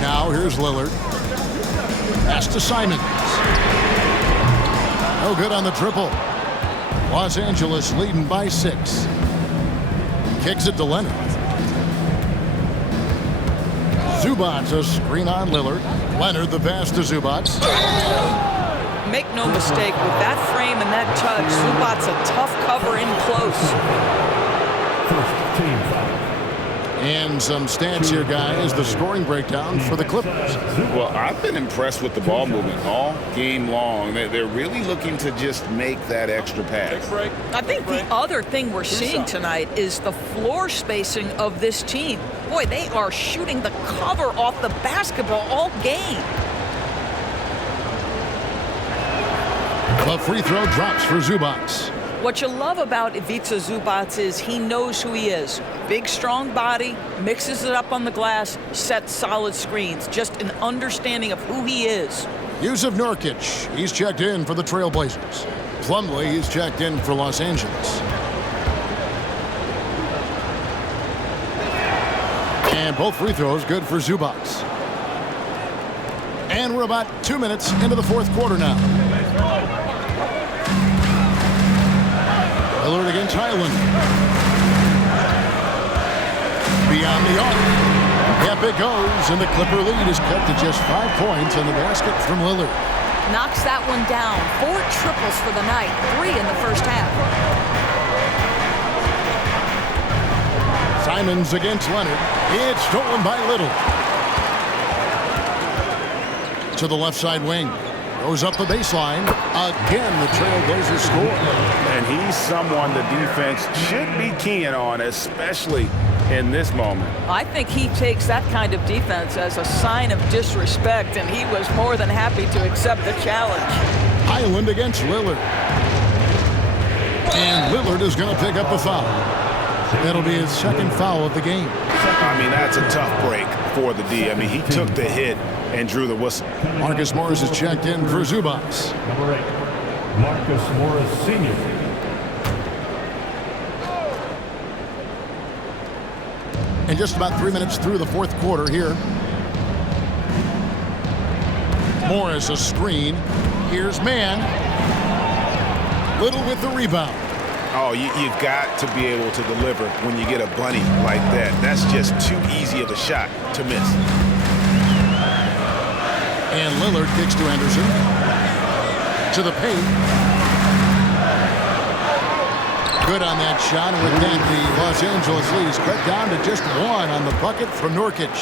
Now here's Lillard. Pass to Simons. No good on the triple. Los Angeles leading by 6. Kicks it to Leonard. Zubac a screen on Lillard. Leonard the pass to Zubac. Make no mistake, with that frame and that touch, Zubac's a tough cover in close. First team foul. And some stats here, guys. The scoring breakdown for the Clippers. Well, I've been impressed with the ball movement all game long. They're really looking to just make that extra pass. I think the other thing we're seeing tonight is the floor spacing of this team. Boy, they are shooting the cover off the basketball all game. The free throw drops for Zubac. What you love about Ivica Zubac is he knows who he is. Big, strong body, mixes it up on the glass, sets solid screens. Just an understanding of who he is. Yusuf Nurkic, he's checked in for the Trailblazers. Plumlee, he's checked in for Los Angeles. And both free throws good for Zubac. And we're about 2 minutes into the 4th quarter now. Lillard against Highland. Beyond the arc. Up it goes, and the Clipper lead is cut to just 5 points in the basket from Lillard. Knocks that one down. 4 triples for the night, 3 in the first half. Simons against Leonard. It's stolen by Little. To the left side wing. Goes up the baseline. Again, the Trailblazers score. And he's someone the defense should be keying on, especially in this moment. I think he takes that kind of defense as a sign of disrespect, and he was more than happy to accept the challenge. Highland against Lillard. And Lillard is going to pick up the foul. That'll be his 2nd foul of the game. I mean, that's a tough break for the D. I mean, he took the hit and drew the whistle. Marcus Morris is checked in for Zubac. Number 8, Marcus Morris Sr. And just about 3 minutes through the 4th quarter here. Morris a screen. Here's Mann. Little with the rebound. Oh, you've got to be able to deliver when you get a bunny like that. That's just too easy of a shot to miss. And Lillard kicks to Henderson. To the paint. Good on that shot. And with that, the Los Angeles lead is cut down to just 1 on the bucket from Nurkic.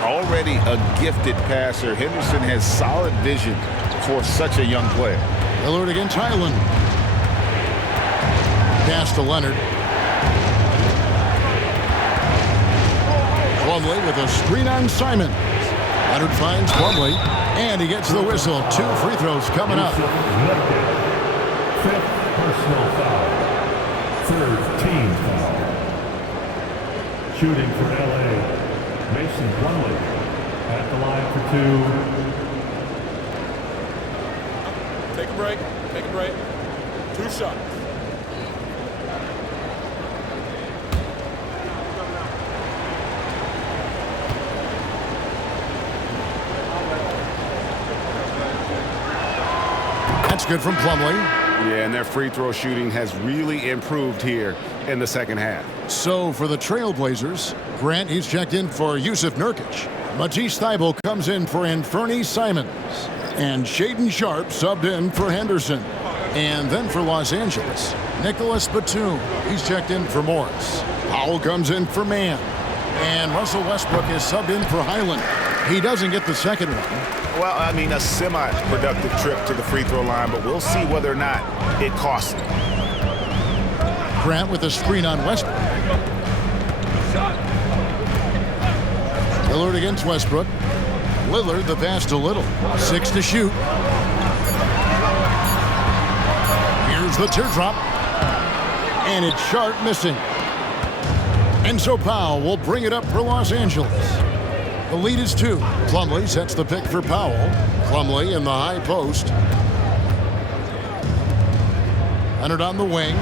Already a gifted passer, Henderson has solid vision for such a young player. Lillard against Highland. Pass to Leonard. Plumlee with a screen on Simon. Leonard finds Plumlee, and he gets the whistle. 2 free throws coming up. 5th personal foul. 3rd team foul. Shooting for LA, Mason Plumlee at the line for 2. Take a break. Take a break. 2 shots. That's good from Plumlee. Yeah, and their free throw shooting has really improved here in the 2nd half. So for the Trailblazers, Grant, he's checked in for Yusuf Nurkic. Matisse Thybulle comes in for Anferny Simons. And Shaedon Sharpe subbed in for Henderson. And then for Los Angeles, Nicholas Batum. He's checked in for Morris. Powell comes in for Mann. And Russell Westbrook is subbed in for Highland. He doesn't get the second one. Well, I mean, a semi-productive trip to the free throw line, but we'll see whether or not it costs him. Grant with a screen on Westbrook. Lillard against Westbrook. Lillard the pass to Little. 6 to shoot. Here's the teardrop. And it's Sharp missing. And so Powell will bring it up for Los Angeles. The lead is 2. Plumlee sets the pick for Powell. Plumlee in the high post. Leonard on the wing.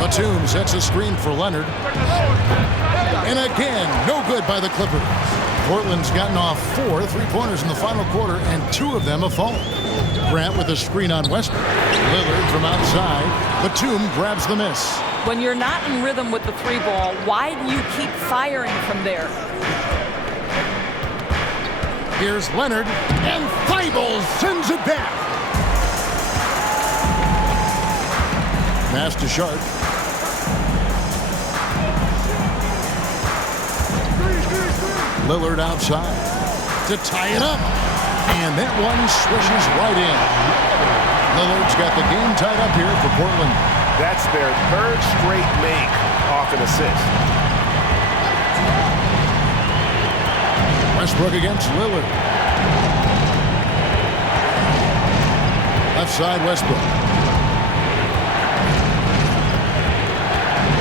Batum sets a screen for Leonard. And again, no good by the Clippers. Portland's gotten off 4 3-pointers in the final quarter, and 2 of them have fallen. Grant with a screen on Westbrook. Lillard from outside. Batum grabs the miss. When you're not in rhythm with the 3-ball, why do you keep firing from there? Here's Leonard, and Thibault sends it back. Pass to Sharp. Lillard outside to tie it up. And that one swishes right in. Lillard's got the game tied up here for Portland. That's their 3rd straight make off an assist. Westbrook against Lillard. Left side Westbrook.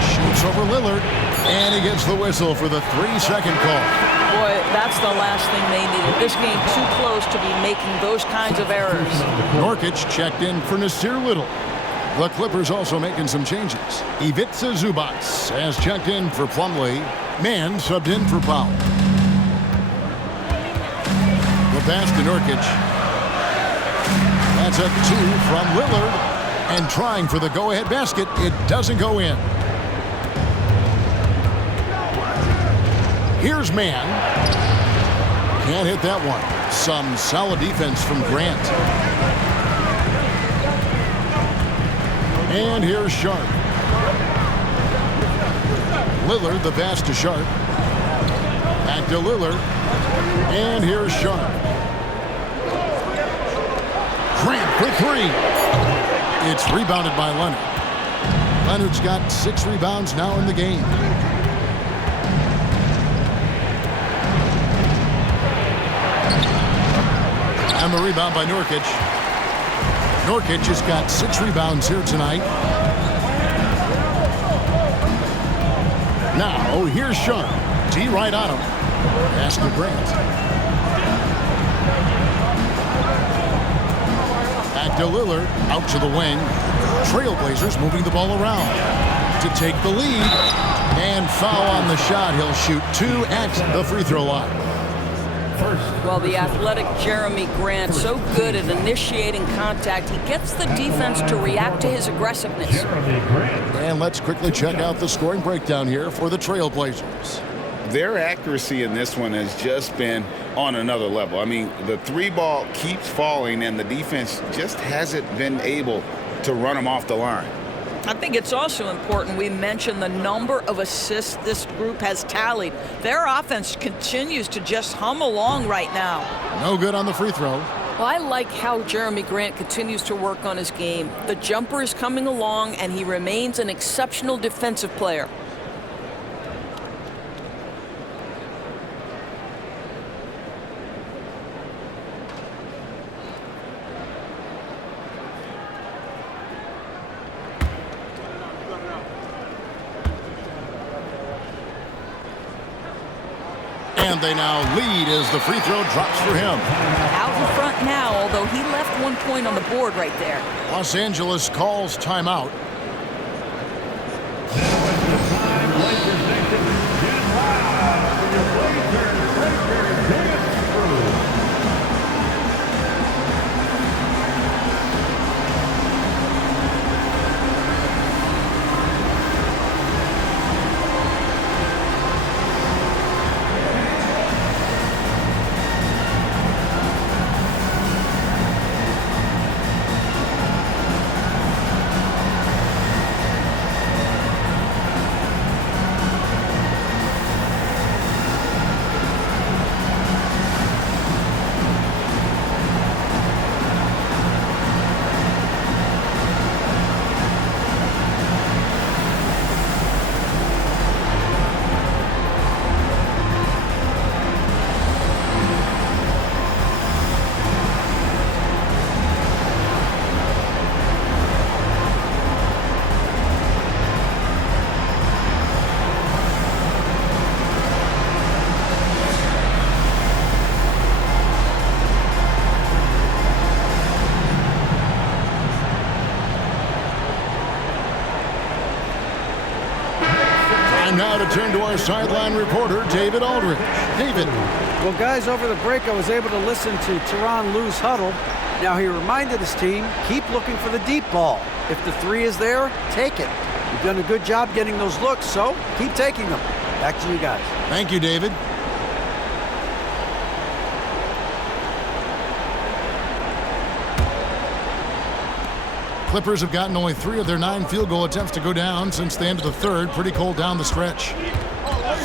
Shoots over Lillard. And he gets the whistle for the 3-second call. Boy, that's the last thing they needed. This game too close to be making those kinds of errors. Norkic checked in for Nasir Little. The Clippers also making some changes. Ivica Zubac has checked in for Plumlee. Mann subbed in for Powell. The pass to Norkic. That's a 2 from Lillard. And trying for the go-ahead basket. It doesn't go in. Here's Mann. Can't hit that one. Some solid defense from Grant. And here's Sharp. Lillard the pass to Sharp. Back to Lillard. And here's Sharp. Grant for 3. It's rebounded by Leonard. Leonard's got 6 rebounds now in the game. And the rebound by Norkic. Norkic has got 6 rebounds here tonight. Now, here's Sharp. D right on him. Pass to Grant. Back to Lillard. Out to the wing. Trailblazers moving the ball around to take the lead. And foul on the shot. He'll shoot 2 at the free throw line. Well, the athletic Jeremy Grant, so good at initiating contact, he gets the defense to react to his aggressiveness. And let's quickly check out the scoring breakdown here for the Trailblazers. Their accuracy in this one has just been on another level. I mean, the 3-ball keeps falling, and the defense just hasn't been able to run them off the line. I think it's also important we mention the number of assists this group has tallied. Their offense continues to just hum along right now. No good on the free throw. Well, I like how Jeremy Grant continues to work on his game. The jumper is coming along, and he remains an exceptional defensive player. And they now lead as the free throw drops for him. Out in front now, although he left 1 point on the board right there. Los Angeles calls timeout. now to turn to our sideline reporter, David Aldridge. David. Well, guys, over the break, I was able to listen to Tyronn Lue's huddle. Now, he reminded his team, keep looking for the deep ball. If the three is there, take it. You've done a good job getting those looks, so keep taking them. Back to you guys. Thank you, David. Clippers have gotten only 3 of their 9 field goal attempts to go down since the end of the third. Pretty cold down the stretch.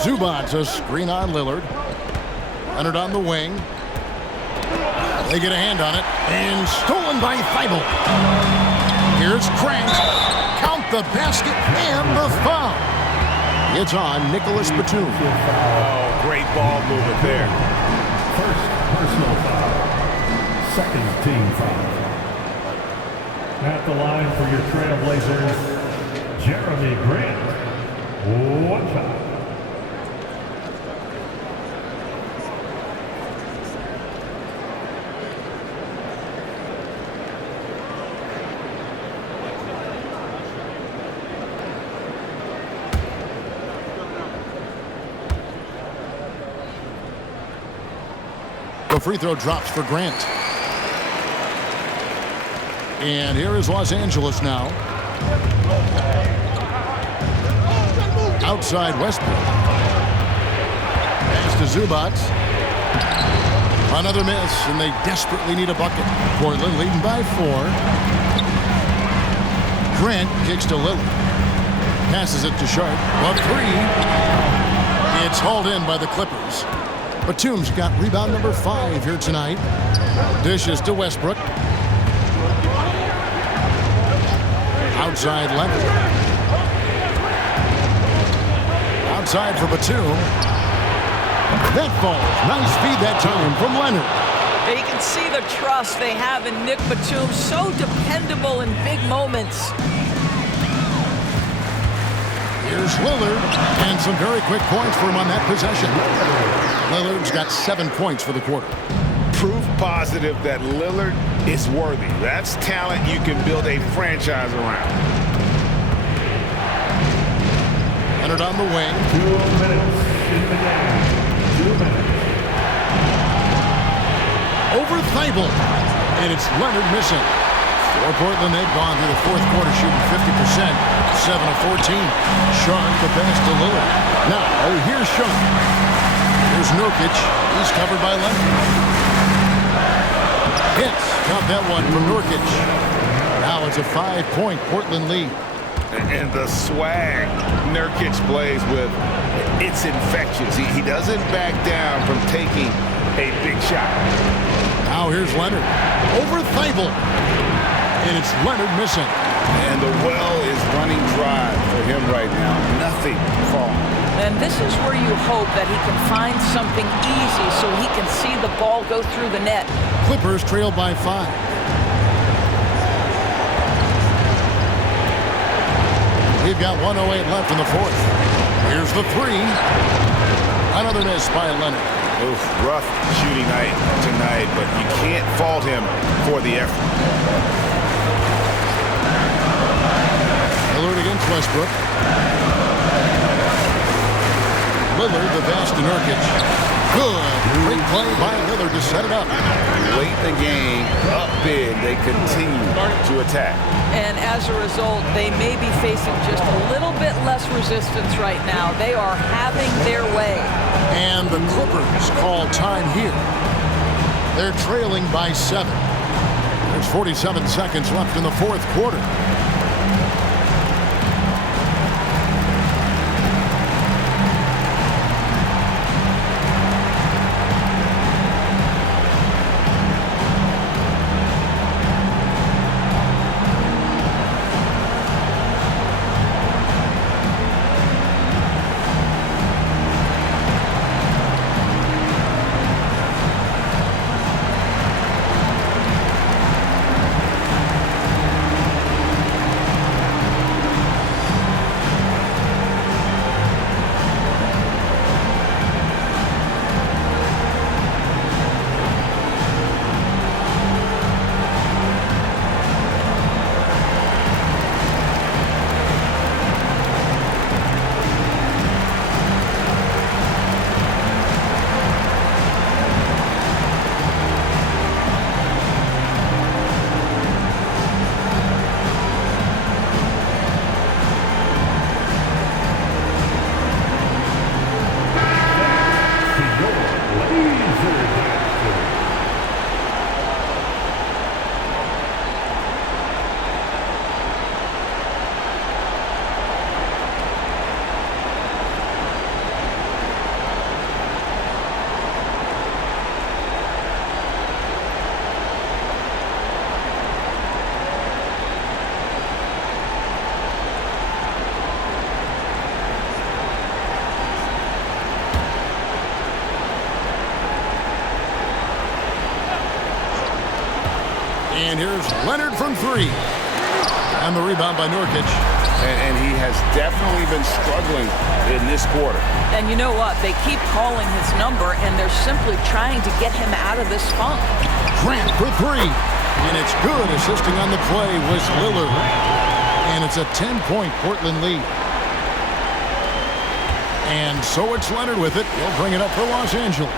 Zubac, a screen on Lillard. Leonard on the wing. They get a hand on it. And stolen by Thibault. Here's Grant. Count the basket and the foul. It's on Nicholas Batum. Oh, great ball movement there. First personal foul. Second team foul. At the line for your Trailblazers, Jeremy Grant. One foul. The free throw drops for Grant. And here is Los Angeles now. Outside Westbrook. Pass to Zubac. Another miss, and they desperately need a bucket. Portland leading by 4. Grant kicks to Lillard. Passes it to Sharp. A 3. It's hauled in by the Clippers. Batum's got rebound number 5 here tonight. Dishes to Westbrook. Outside Leonard. Outside for Batum. That falls. Nice feed that time from Leonard. You can see the trust they have in Nick Batum. So dependable in big moments. Here's Lillard. And some very quick points for him on that possession. Lillard's got 7 points for the quarter. Proof positive that Lillard is worthy. That's talent you can build a franchise around. Leonard on the wing. 2 minutes in the game. 2 minutes. Over Thibault. And it's Leonard missing. For Portland, they've gone through the fourth quarter shooting 50%. 7 of 14. Sharp the pass to Lillard. Now, here's Sharp. Here's Nurkic. He's covered by Leonard. Hits. Got that one from Nurkic. Now it's a 5-point Portland lead. And the swag Nurkic plays with, it's infectious. He doesn't back down from taking a big shot. Now here's Leonard. Over Thibault. And it's Leonard missing. And the well is running dry for him right now. Nothing falling. And this is where you hope that he can find something easy so he can see the ball go through the net. Clippers trail by 5. We've got 1:08 left in the fourth. Here's the 3. Another miss by Leonard. Oof, rough shooting night tonight, but you can't fault him for the effort. Lillard against Westbrook. Lillard, the pass to Nurkic. Good. Great play by Lillard to set it up. Late in the game, up big, they continue to attack. And as a result, they may be facing just a little bit less resistance right now. They are having their way. And the Clippers call time here. They're trailing by 7. There's 47 seconds left in the fourth quarter. And here's Leonard from 3. And the rebound by Nurkic. And he has definitely been struggling in this quarter. And you know what? They keep calling his number, and they're simply trying to get him out of this funk. Grant for 3. And it's good. Assisting on the play was Lillard. And it's a 10-point Portland lead. And so it's Leonard with it. He'll bring it up for Los Angeles.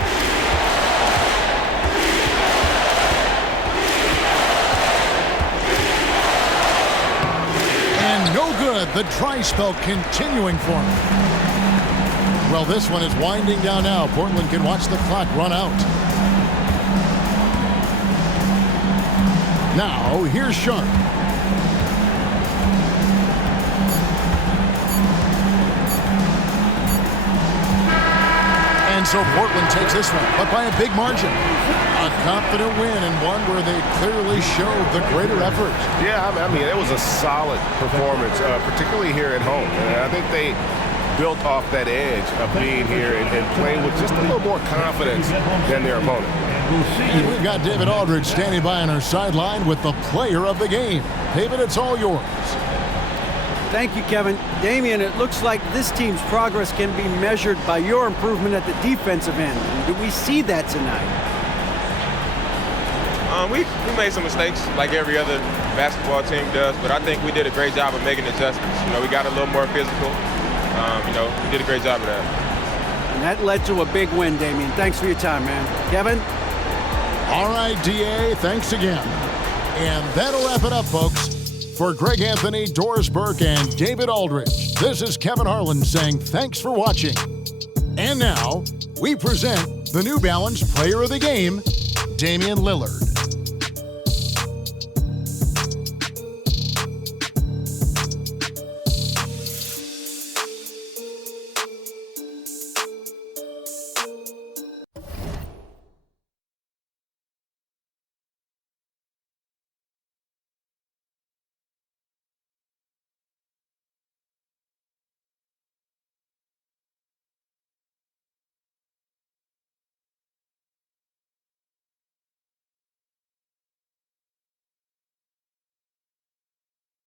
And no good. The dry spell continuing for him. Well, this one is winding down now. Portland can watch the clock run out. Now, here's Sharp. And so Portland takes this one, but by a big margin. A confident win and one where they clearly showed the greater effort. Yeah, I mean, it was a solid performance, particularly here at home. And I think they built off that edge of being here and playing with just a little more confidence than their opponent. And we've got David Aldridge standing by on our sideline with the player of the game. David, it's all yours. Thank you, Kevin. Damian, it looks like this team's progress can be measured by your improvement at the defensive end. Do we see that tonight? We made some mistakes like every other basketball team does, but I think we did a great job of making adjustments. You know, we got a little more physical. You know, we did a great job of that. And that led to a big win, Damian. Thanks for your time, man. Kevin? All right, DA, thanks again. And that'll wrap it up, folks. For Greg Anthony, Doris Burke, and David Aldridge, this is Kevin Harlan saying thanks for watching. And now, we present the New Balance Player of the Game, Damian Lillard.